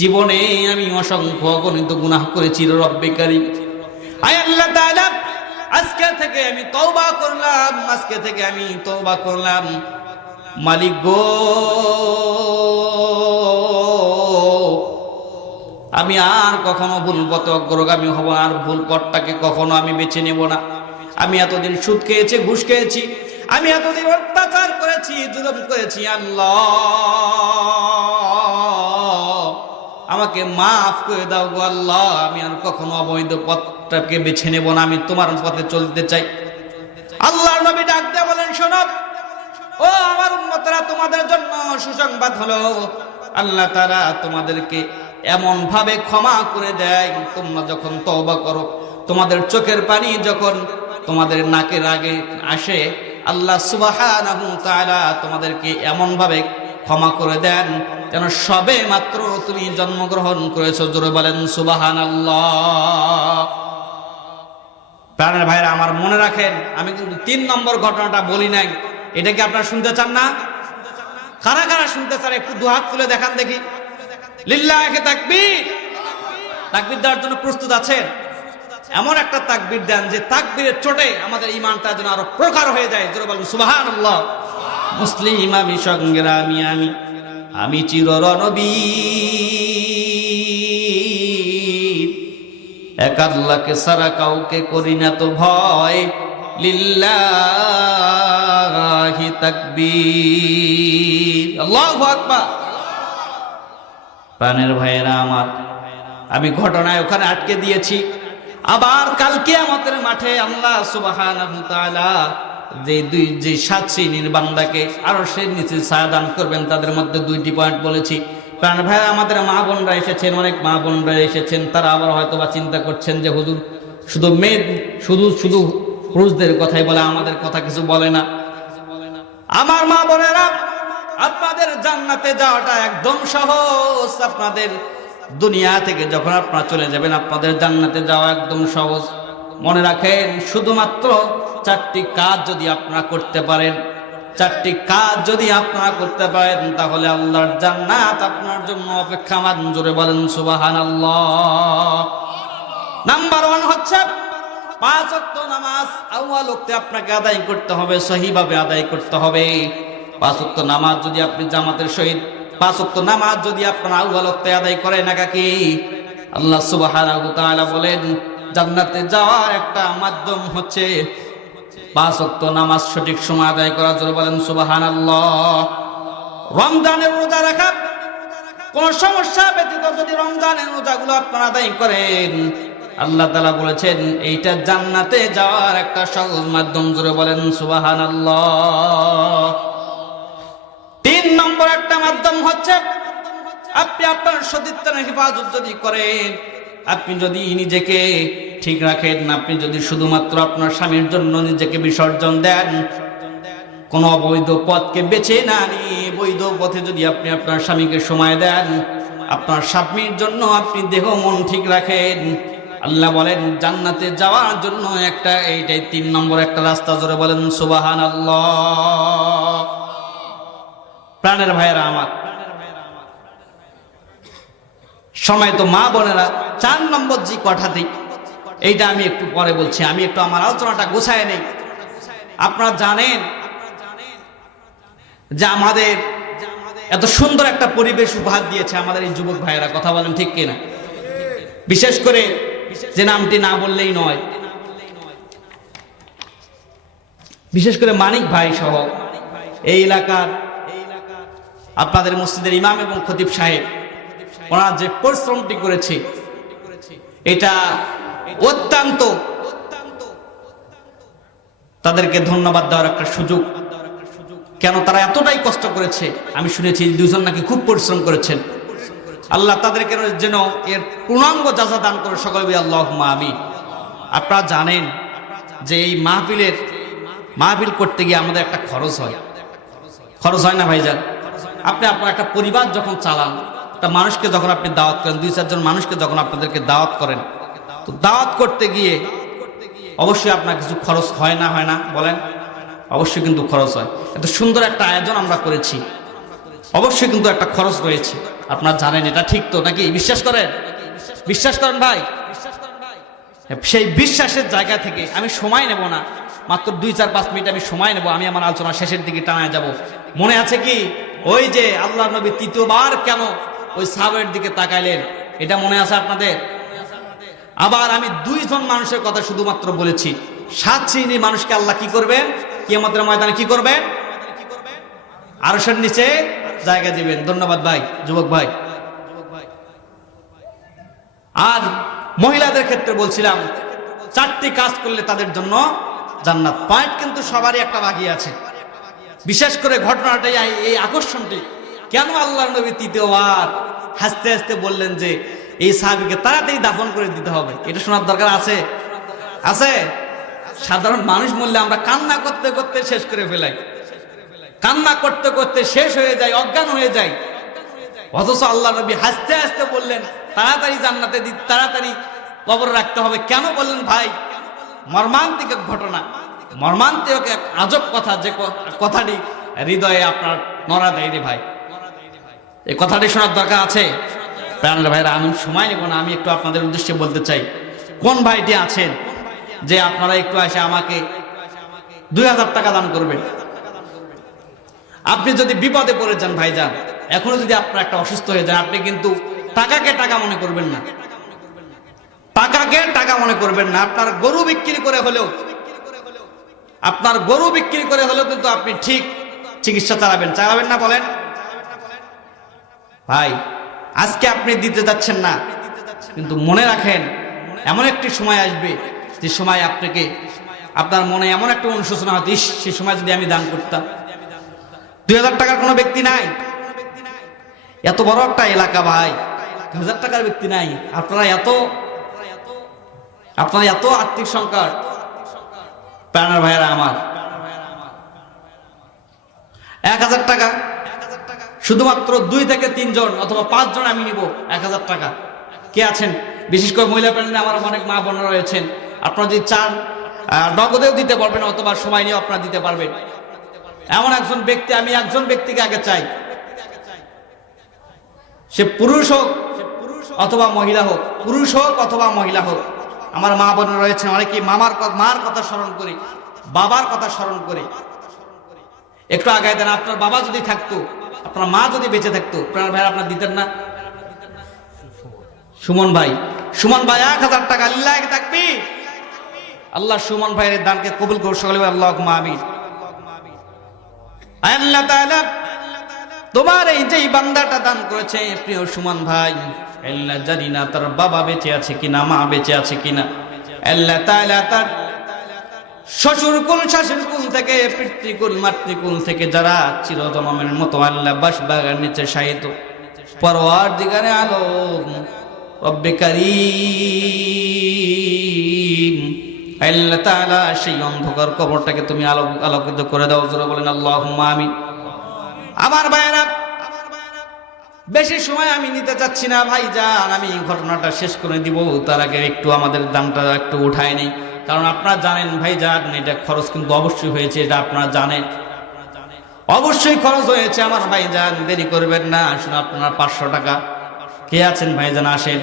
জীবনে আমি অসংখ্য অগণিত গুনাহ করেছি রব্বে কারীম, আয় আল্লাহ তাআলা, আজকে থেকে আমি তওবা করলাম, আজকে থেকে আমি তওবা করলাম। মালিক গো, আমি আর কখনো ভুল পথে অগ্রগামী হব, আর ভুল পথটাকে কখনো আমি বেছে নেব না। আমি এতদিন সুদ খেয়েছি, ঘুষ খেয়েছি, আমি এতদিন অত্যাচার করেছি, জুলুম করেছি, আল্লাহ আমাকে মাফ করে দাও গো আল্লাহ, আমি আর কখনো অবৈধ পথটাকে বেছে নেব না, আমি তোমার পথে চলতে চাই। আল্লাহর নবী ডাক দিয়ে বলেন, শোনো ও আমার উম্মতরা, তোমাদের জন্য সুসংবাদ হলো, আল্লাহ তাআলা তোমাদেরকে এমন ভাবে ক্ষমা করে দেয়, তোমরা যখন তওবা করো, তোমাদের চোখের পানি যখন তোমাদের নাকের আগে আসে, আল্লাহ সুবহানাহু তাআলা তোমাদেরকে এমন ভাবে ক্ষমা করে দেন যেন সবে মাত্র তুমি জন্মগ্রহণ করেছো। জোরে বলেন সুবহানাল্লাহ। প্রাণের ভাইরা আমার, মনে রাখেন আমি কিন্তু 3 নম্বর ঘটনাটা বলি নাই, এটা কি আপনারা শুনতে চান না? কারা কারা শুনতে চান একটু দুহাত তুলে দেখান দেখি। লিল্লাহি তাকবীর। তাকবীর দেওয়ার জন্য প্রস্তুত আছেন? এমন একটা তাকবীর দেন যে তাকবীরের চোটে আমাদের ঈমানটা যেন আরো প্রখর হয়ে যায়। জোরে বলুন সুবহানাল্লাহ। মুসলিম আমি সংগ্রামী আমি চির রণবীর, এক আল্লাহকে ছাড়া কাউকে করি না তো ভয়। লিল্লাহি তাকবীর, আল্লাহু আকবার। প্রাণের ভাইয়েরা আমার, আমি ঘটনায় ওখানে আটকে দিয়েছি। আবার কাল কিয়ামতের মাঠে আল্লাহ সুবহানাহু ওয়া তাআলা যে 7 শ্রেণীর বান্দাকে আরশের নিচে ছায়া দান করবেন, তাদের মধ্যে 2টি পয়েন্ট বলেছি। প্রাণ ভাইরা, আমাদের মা বোনরা এসেছেন, অনেক মা বোনরা এসেছেন, তারা আবার হয়তো বা চিন্তা করছেন যে হুজুর শুধু শুধু পুরুষদের কথাই বলে, আমাদের কথা কিছু বলে না। আমার মা বোনেরা, আপনাদের জান্নাতে যাওয়াটা একদম সহজ। আপনাদের দুনিয়া থেকে যখন আপনারা চলে যাবেন, আপনাদের জান্নাতে যাওয়া একদম সহজ। মনে রাখেন, শুধুমাত্র 4টি কাজ যদি আপনারা করতে পারেন, 4টি কাজ যদি আপনারা করতে পারেন, তাহলে আল্লাহর জান্নাত আপনার জন্য অপেক্ষামান। জোরে বলেন সুবহানাল্লাহ। নাম্বার 1 হচ্ছে 5 ওয়াক্ত নামাজ আউয়াল ওয়াক্তে আপনাকে আদায় করতে হবে, সহিভাবে আদায় করতে হবে। 5 ওয়াক্ত নামাজ যদি আপনি জামাতের সহিত 5 ওয়াক্ত নামাজ যদি আপনারা আউয়াল ওয়াক্তে আদায় করেন, একাকি আল্লাহ সুবহানাহু ওয়া তাআলা বলেন জান্নাতে যাওয়ার একটা মাধ্যম হচ্ছে 5 ওয়াক্ত নামাজ সঠিক সময় আদায় করা। জোরে বলেন সুবহানাল্লাহ। রমজানের রোজা রাখা, কোন সমস্যা ব্যতীত যদি রমজানের রোজাগুলো আপনারা আদায় করেন, আল্লাহ তাআলা বলেছেন এইটা জান্নাতে যাওয়ার একটা সহজ মাধ্যম। জোরে বলেন সুবহানাল্লাহ। 3 নম্বর একটা মাধ্যম হচ্ছে আপনি আপনার সতীত্বের হেফাজত যদি করেন, আপনি যদি নিজেকে ঠিক রাখেন, আপনি যদি শুধুমাত্র আপনার স্বামীর জন্য নিজেকে বিসর্জন দেন, কোন অবৈধ পথকে বেছে না নিয়ে বৈধ পথে যদি আপনি আপনার স্বামীকে সময় দেন, আপনার স্বামীর জন্য আপনি দেহ মন ঠিক রাখেন, আল্লাহ বলেন জান্নাতে যাওয়ার জন্য এইটাই 3 নম্বর একটা রাস্তা। জোরে বলেন সুবহানাল্লাহ। প্রাণের ভাইয়েরা আমার, সময় তো মা বোনেরা, 4 নম্বর যে কথাটি, এইটা আমি একটু পরে বলছি। আমি একটু আমার আলোচনাটা গোছায় নেই। আপনারা জানেন যে আমাদের এত সুন্দর একটা পরিবেশ উপহার দিয়েছে আমাদের এই যুবক ভাইয়েরা, কথা বলেন ঠিক কিনা? বিশেষ করে যে নামটি না বললেই নয়, বিশেষ করে মানিক ভাই সহ এই এলাকার আপনাদের মসজিদের ইমাম এবং খতিব সাহেব, ওনারা যে পরিশ্রমটি করেছে, এটা অত্যন্ত তাদেরকে ধন্যবাদ দেওয়ার একটা সুযোগ। কেন তারা এতটাই কষ্ট করেছে? আমি শুনেছি 2 জন নাকি খুব পরিশ্রম করেছেন। আল্লাহ তাদেরকে যেন এর পূর্ণাঙ্গ যাজা দান করে, সকলে বলি আল্লাহুম্মা আমিন। আপনারা জানেন যে এই মাহফিল করতে গিয়ে আমাদের একটা খরচ হয় না ভাইজান? আপনি আপনার একটা পরিবার যখন চালান, একটা মানুষকে যখন আপনি দাওয়াত করেন, 2-4 জন মানুষকে যখন আপনাদেরকে দাওয়াত করেন, তো দাওয়াত করতে গিয়ে অবশ্যই আপনার কিছু খরচ হয় না বলেন? অবশ্যই কিন্তু খরচ হয়। এত সুন্দর একটা আয়োজন আমরা করেছি, অবশ্যই কিন্তু একটা খরচ রয়েছে। আপনারা জানেন, এটা ঠিক তো নাকি? বিশ্বাস করেন ভাই? সেই বিশ্বাসের জায়গা থেকে আমি সময় নেব না, মাত্র 2-4-5 মিনিট আমি সময় নেব। আমি আমার আলোচনা শেষের দিকে টানায় যাব। মনে আছে কি ওই যে আল্লাহ নবী 3বার কেন ওই সাহাবের দিকে তাকাইলেন? এটা মনে আছে আপনাদের? আবার আমি 2 জন মানুষের কথা শুধুমাত্র বলেছি। 7 শ্রেণীর মানুষকে আল্লাহ কি করবেন? কিয়ামতের ময়দানে কি করবেন? আরশের নিচে জায়গা দিবেন। ধন্যবাদ ভাই, যুবক ভাই। আর মহিলাদের ক্ষেত্রে বলছিলাম 4টি কাজ করলে তাদের জন্য জান্নাত। পয়েন্ট কিন্তু সবারই একটা বাকি আছে। বিশেষ করে ঘটনাটাই এই আকর্ষণটি, কেন আল্লাহ নবী 3বার হাসতে হাসতে বললেন যে এই সাহাবীকে তাড়াতাড়ি দাফন করে দিতে হবে? এটা শোনার দরকার আছে? সাধারণ মানুষ বললে আমরা কান্না করতে করতে শেষ করে ফেলাই, কান্না করতে করতে শেষ হয়ে যায়, অজ্ঞান হয়ে যায়। অথচ আল্লাহ নবী হাসতে হাসতে বললেন তাড়াতাড়ি জান্নাতে তাড়াতাড়ি কবর রাখতে হবে। কেন বললেন ভাই? মর্মান্তিক ঘটনা, মর্মান্তিক এক আজব কথা, যে কথাটি হৃদয়ে আপনার নড়া দেয় রে ভাই। এই কথাটি শোনার দরকার আছে। প্রাণের ভাইরা, আমি সময় নেব না, আমি একটু আপনাদের উদ্দেশ্যে বলতে চাই, কোন ভাইটি আছেন যে আপনারা একটু এসে আমাকে 2000 টাকা দান করবেন? আপনি যদি বিপদে পড়ে যান ভাইজান, এখনো যদি আপনার একটা অসুস্থ হয়ে যান, আপনি কিন্তু টাকাকে টাকা মনে করবেন না, টাকাকে টাকা মনে করবেন না। আপনার গরু বিক্রি করে হলেও, আপনার গরু বিক্রি করে হলেও কিন্তু আপনি ঠিক চিকিৎসা চালাবেন, চালাবেন না বলেন ভাই? আজকে আপনি দিতে যাচ্ছেন না, কিন্তু মনে রাখেন এমন একটি সময় আসবে যে সময় আপনাকে, আপনার মনে এমন একটা অনুশোচনা হতো, ইস সে সময় যদি আমি দান করতাম। 2000 টাকার কোনো ব্যক্তি নাই, এত বড় একটা এলাকা ভাই, 2000 টাকার ব্যক্তি নাই। আপনারা এত আর্থিক সংকট। প্রাণের ভাইয়েরা আমার, 1000 টাকা শুধুমাত্র 2 থেকে 3 জন অথবা 5 জন আমি নিব। 1000 টাকা কে আছেন? বিশেষ করে মহিলা প্যানেলে আমার অনেক মা বোনেরা রয়েছেন, আপনারা যদি চান নগদেও দিতে পারবেন অথবা সময় নিয়েও আপনারা দিতে পারবেন। এমন একজন ব্যক্তি, আমি একজন ব্যক্তিকে আগে চাই, সে পুরুষ হোক অথবা মহিলা হোক, পুরুষ হোক অথবা মহিলা হোক। আমার মা বোন রয়েছেন অনেকেই মার কথা স্মরণ করি, বাবার কথা স্মরণ করে একটু আগায় দেন। আপনার বাবা যদি থাকতো, আপনার মা যদি বেঁচে থাকতো, প্রাণের ভাই আপনার দিতেন না? সুমন ভাই 1000 টাকা, লিল্লাহি তাকবীর। আল্লাহ সুমন ভাইয়ের দানকে কবুল করুন, সকলে আল্লাহুম্মা আমিন। আল্লাহ তাআলা তোমার এই যে বান্দাটা দান করেছে প্রিয় সুমন ভাই, আল্লাহ জানি না তার বাবা বেঁচে আছে কিনা, মা বেঁচে আছে কিনা। আল্লাহ তাআলা তার শ্বশুরকুল শাশুড়কুল থেকে, পিতৃকুল মাতৃকুল থেকে যারা চিরজন্মের মতো আল্লাহ বাসবাগান নিচে শায়িত, পরওয়ারদিগারে আলম রব্বে কারীম, আল্লাহ তাআলা সেই অন্ধকার কবরটাকে তুমি আলোকিত করে দাও। জোরে বলেন আল্লাহুম্মা আমিন। আমার ভাইয়েরা, বেশি সময় আমি নিতে চাচ্ছি না ভাইজান, আমি ঘটনাটা শেষ করে দিব। তার আগে একটু আমাদের দামটা একটু উঠায় নেই, কারণ আপনারা জানেন ভাইজান এটা খরচ কিন্তু অবশ্যই হয়েছে, এটা আপনারা জানেন, অবশ্যই খরচ হয়েছে আমার ভাইজান। দেরি করবেন না, আসুন আপনারা 500 টাকা কে আছেন ভাইজান আসেন।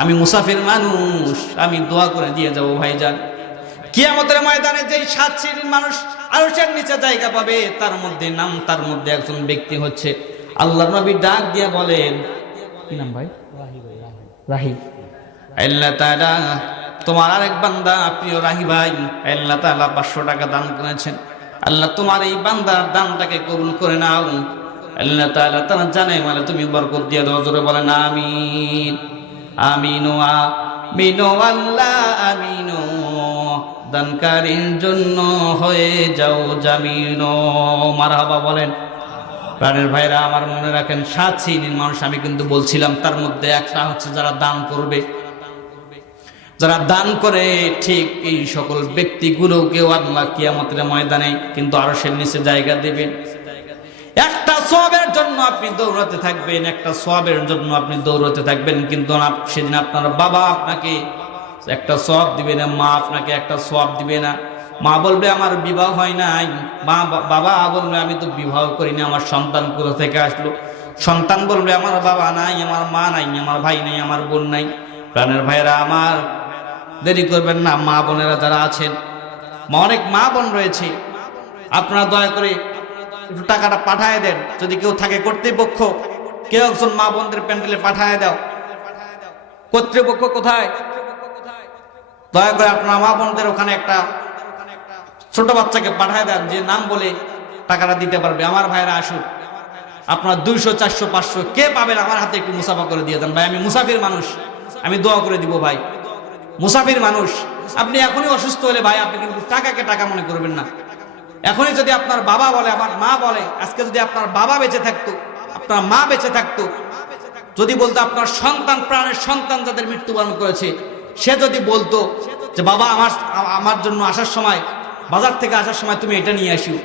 আমি মুসাফির মানুষ, আমি দোয়া করে দিয়ে যাব ভাইজান। কিয়ামতের ময়দানে যেই 7 শ্রেণীর মানুষ আরশের নিচে জায়গা পাবে, তার মধ্যে একজন ব্যক্তি হচ্ছে আল্লাহর নবী ডাক দিয়ে বলেন, কি নাম ভাই? রাহি। আল্লাহ তাআলা তোমার আরেক বান্দা প্রিয় রাহি ভাই, আল্লাহ তাআলা 500 টাকা দান করেছেন। আল্লাহ তোমার এই বান্দার দানটাকে কবুল করে নাও। আল্লাহ তাআলা তারা জানে মানে তুমি বরকত দিয়ে দাও। জোরে বলেন আমিন। আমিনু আমিনু আল্লাহ আমিনু, দানকারীর জন্য হয়ে যাও জামিন। মারহাবা বলেন। প্রাণের ভাইরা আমার, মনে রাখেন 7 শ্রেণীর মানুষ আমি কিন্তু বলছিলাম, তার মধ্যে একটা হচ্ছে যারা দান করবে, যারা দান করে ঠিক এই সকল ব্যক্তিগুলোকেও আল্লাহ কিয়ামতের ময়দানে কিন্তু আরশের নিচে জায়গা দেবেন। একটা সওয়াবের জন্য আপনি দৌড়াতে থাকবেন, একটা সওয়াবের জন্য আপনি দৌড়াতে থাকবেন, কিন্তু সেদিন আপনার বাবা আপনাকে একটা সওয়াব দিবে না, মা আপনাকে একটা সওয়াব দিবে না। মা বলবে আমার বিবাহ হয় নাই, বাবা বলবে আমি তো বিবাহ করিনি, আমার সন্তান কোথা থেকে আসলো। সন্তান বলবে আমার বাবা নাই, আমার মা নাই, আমার ভাই নাই, আমার বোন নাই। প্রাণের ভাইয়েরা আমার, দেরি করবেন না। মা বোনেরা যারা আছেন, অনেক মা বোন রয়েছে, আপনারা দয়া করে একটু টাকাটা পাঠায় দেন। যদি কেউ থাকে কর্তৃপক্ষ, কেউ একজন মা বোনদের প্যান্ডেলে পাঠায় দাও। কর্তৃপক্ষ কোথায়? দয়া করে আপনার মা বোনদের ওখানে একটা ছোট বাচ্চাকে পাঠায় দেন, যে নাম বলে টাকাটা দিতে পারবে। আমার ভাইরা আসুন, আপনার 200 400 500 কে পাবেন আমার হাতে একটু মুসাফা করে দিয়ে দেন। ভাই আমি মুসাফির মানুষ, আমি দোয়া করে দিব। ভাই মুসাফির মানুষ, আপনি এখনই অসুস্থ হলে ভাই আপনি কিন্তু টাকাকে টাকা মনে করবেন না। এখনই যদি আপনার বাবা বলে, আমার মা বলে, আজকে যদি আপনার বাবা বেঁচে থাকতো, আপনার মা বেঁচে থাকতো, যদি বলতো আপনার সন্তান, প্রাণের সন্তান যাদের মৃত্যুবরণ করেছে, সে যদি বলতো যে বাবা আমার জন্য আসার সময়, বাজার থেকে আসার সময় তুমি এটা নিয়ে আসিও।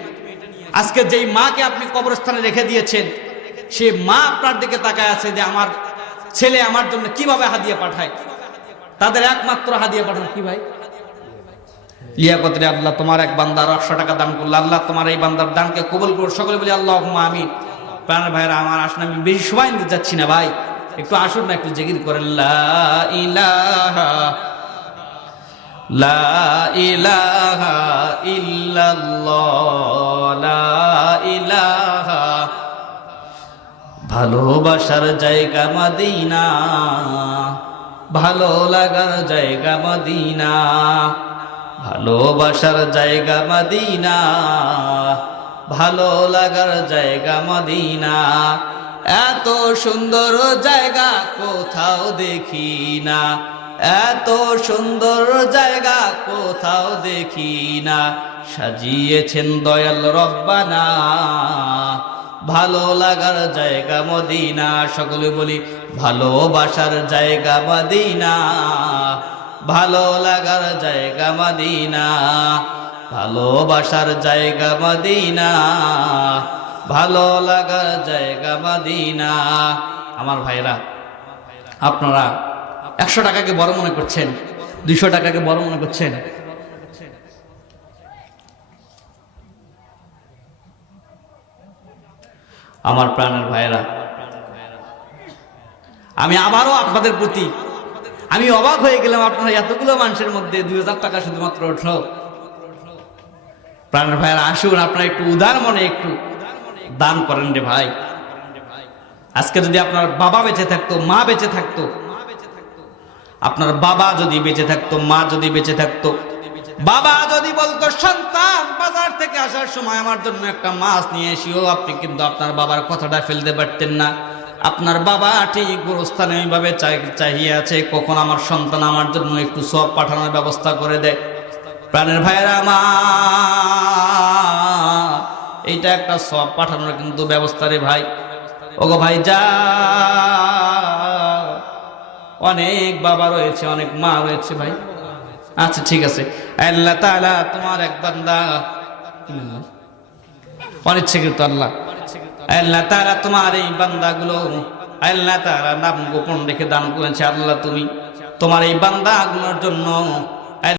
আজকে যেই মাকে আপনি কবরস্থানে রেখে দিয়েছেন, সে মা আপনার দিকে তাকায় আছে যে আমার ছেলে আমার জন্য কিভাবে হাদিয়া পাঠায়। তাদের একমাত্র হাদিয়া পাঠান কি ভাই? লিয়াকতের আল্লাহ তোমার এক বান্দার 100 টাকা দান করলো, আল্লাহ তোমার এই বান্দার দানকে কবুল করো। সকলে বলি আল্লাহুম্মা আমিন। প্রাণের ভাইরা আমার, আসলে আমি বেশি সময় নিতে যাচ্ছি না ভাই, একটু আসুন না, একটু জিকির করেন লা ইলাহা লা ইলাহা ইল্লাল্লাহ লা ইলাহা। ভালোবাসার জায়গা মদিনা, ভালো লাগার জায়গা মদিনা, ভালোবাসার জায়গা মদিনা, ভালো লাগার জায়গা মদিনা। এত সুন্দর জায়গা কোথাও দেখি না, এত সুন্দর জায়গা কোথাও দেখি না, সাজিয়েছেন দয়াল রব্বানা, ভালো লাগার জায়গা মদিনা। সকলে বলি ভালোবাসার জায়গা মদিনা, ভালো লাগার জায়গা মদিনা, ভালোবাসার জায়গা মদিনা, ভালো লাগার জায়গা মদিনা। আমার ভাইরা, আপনারা 100 টাকাকে বড় মনে করছেন, 200 টাকাকে বড় মনে করছেন। আমার প্রাণের ভাইরা, আমি আবারও আপনাদের প্রতি আমি অবাক হয়ে গেলাম, আপনারা এতগুলো মানুষের মধ্যে 2000 টাকা শুধুমাত্র উঠলো। প্রাণের ভাইরা, আসুন আপনারা একটু উদার মনে একটু দান করেন রে ভাই। আজকে যদি আপনার বাবা বেঁচে থাকতো, মা বেঁচে থাকতো, আপনার বাবা যদি বেঁচে থাকতো, মা যদি বেঁচে থাকতো, বাবা যদি বলতো সন্তান বাজার থেকে আসার সময় আমার জন্য একটা মাছ নিয়ে এসিও, আপনি কিন্তু আপনার বাবার কথাটা ফেলতে পারতেন না। আপনার বাবা ঠিক গোরস্থানে এইভাবে চাহিয়ে আছে, কখন আমার সন্তান আমার জন্য একটু সওয়াব পাঠানোর ব্যবস্থা করে দেয়। প্রাণের ভাইরা, মা এইটা একটা সওয়াব পাঠানোর কিন্তু ব্যবস্থা রে ভাই। ওগো ভাই যা, অনেক বাবা রয়েছে, অনেক মা রয়েছে ভাই। আচ্ছা ঠিক আছে, আল্লাহ তাআলা তোমার এক বান্দা, অনিচ্ছাকৃত আল্লাহ, আল্লাহ তাআলা তোমার এই বান্দাগুলো আল্লাহ তাআলা নাম গোপন রেখে দান করেছে। আল্লাহ তুমি তোমার এই বান্দাগুলোর জন্য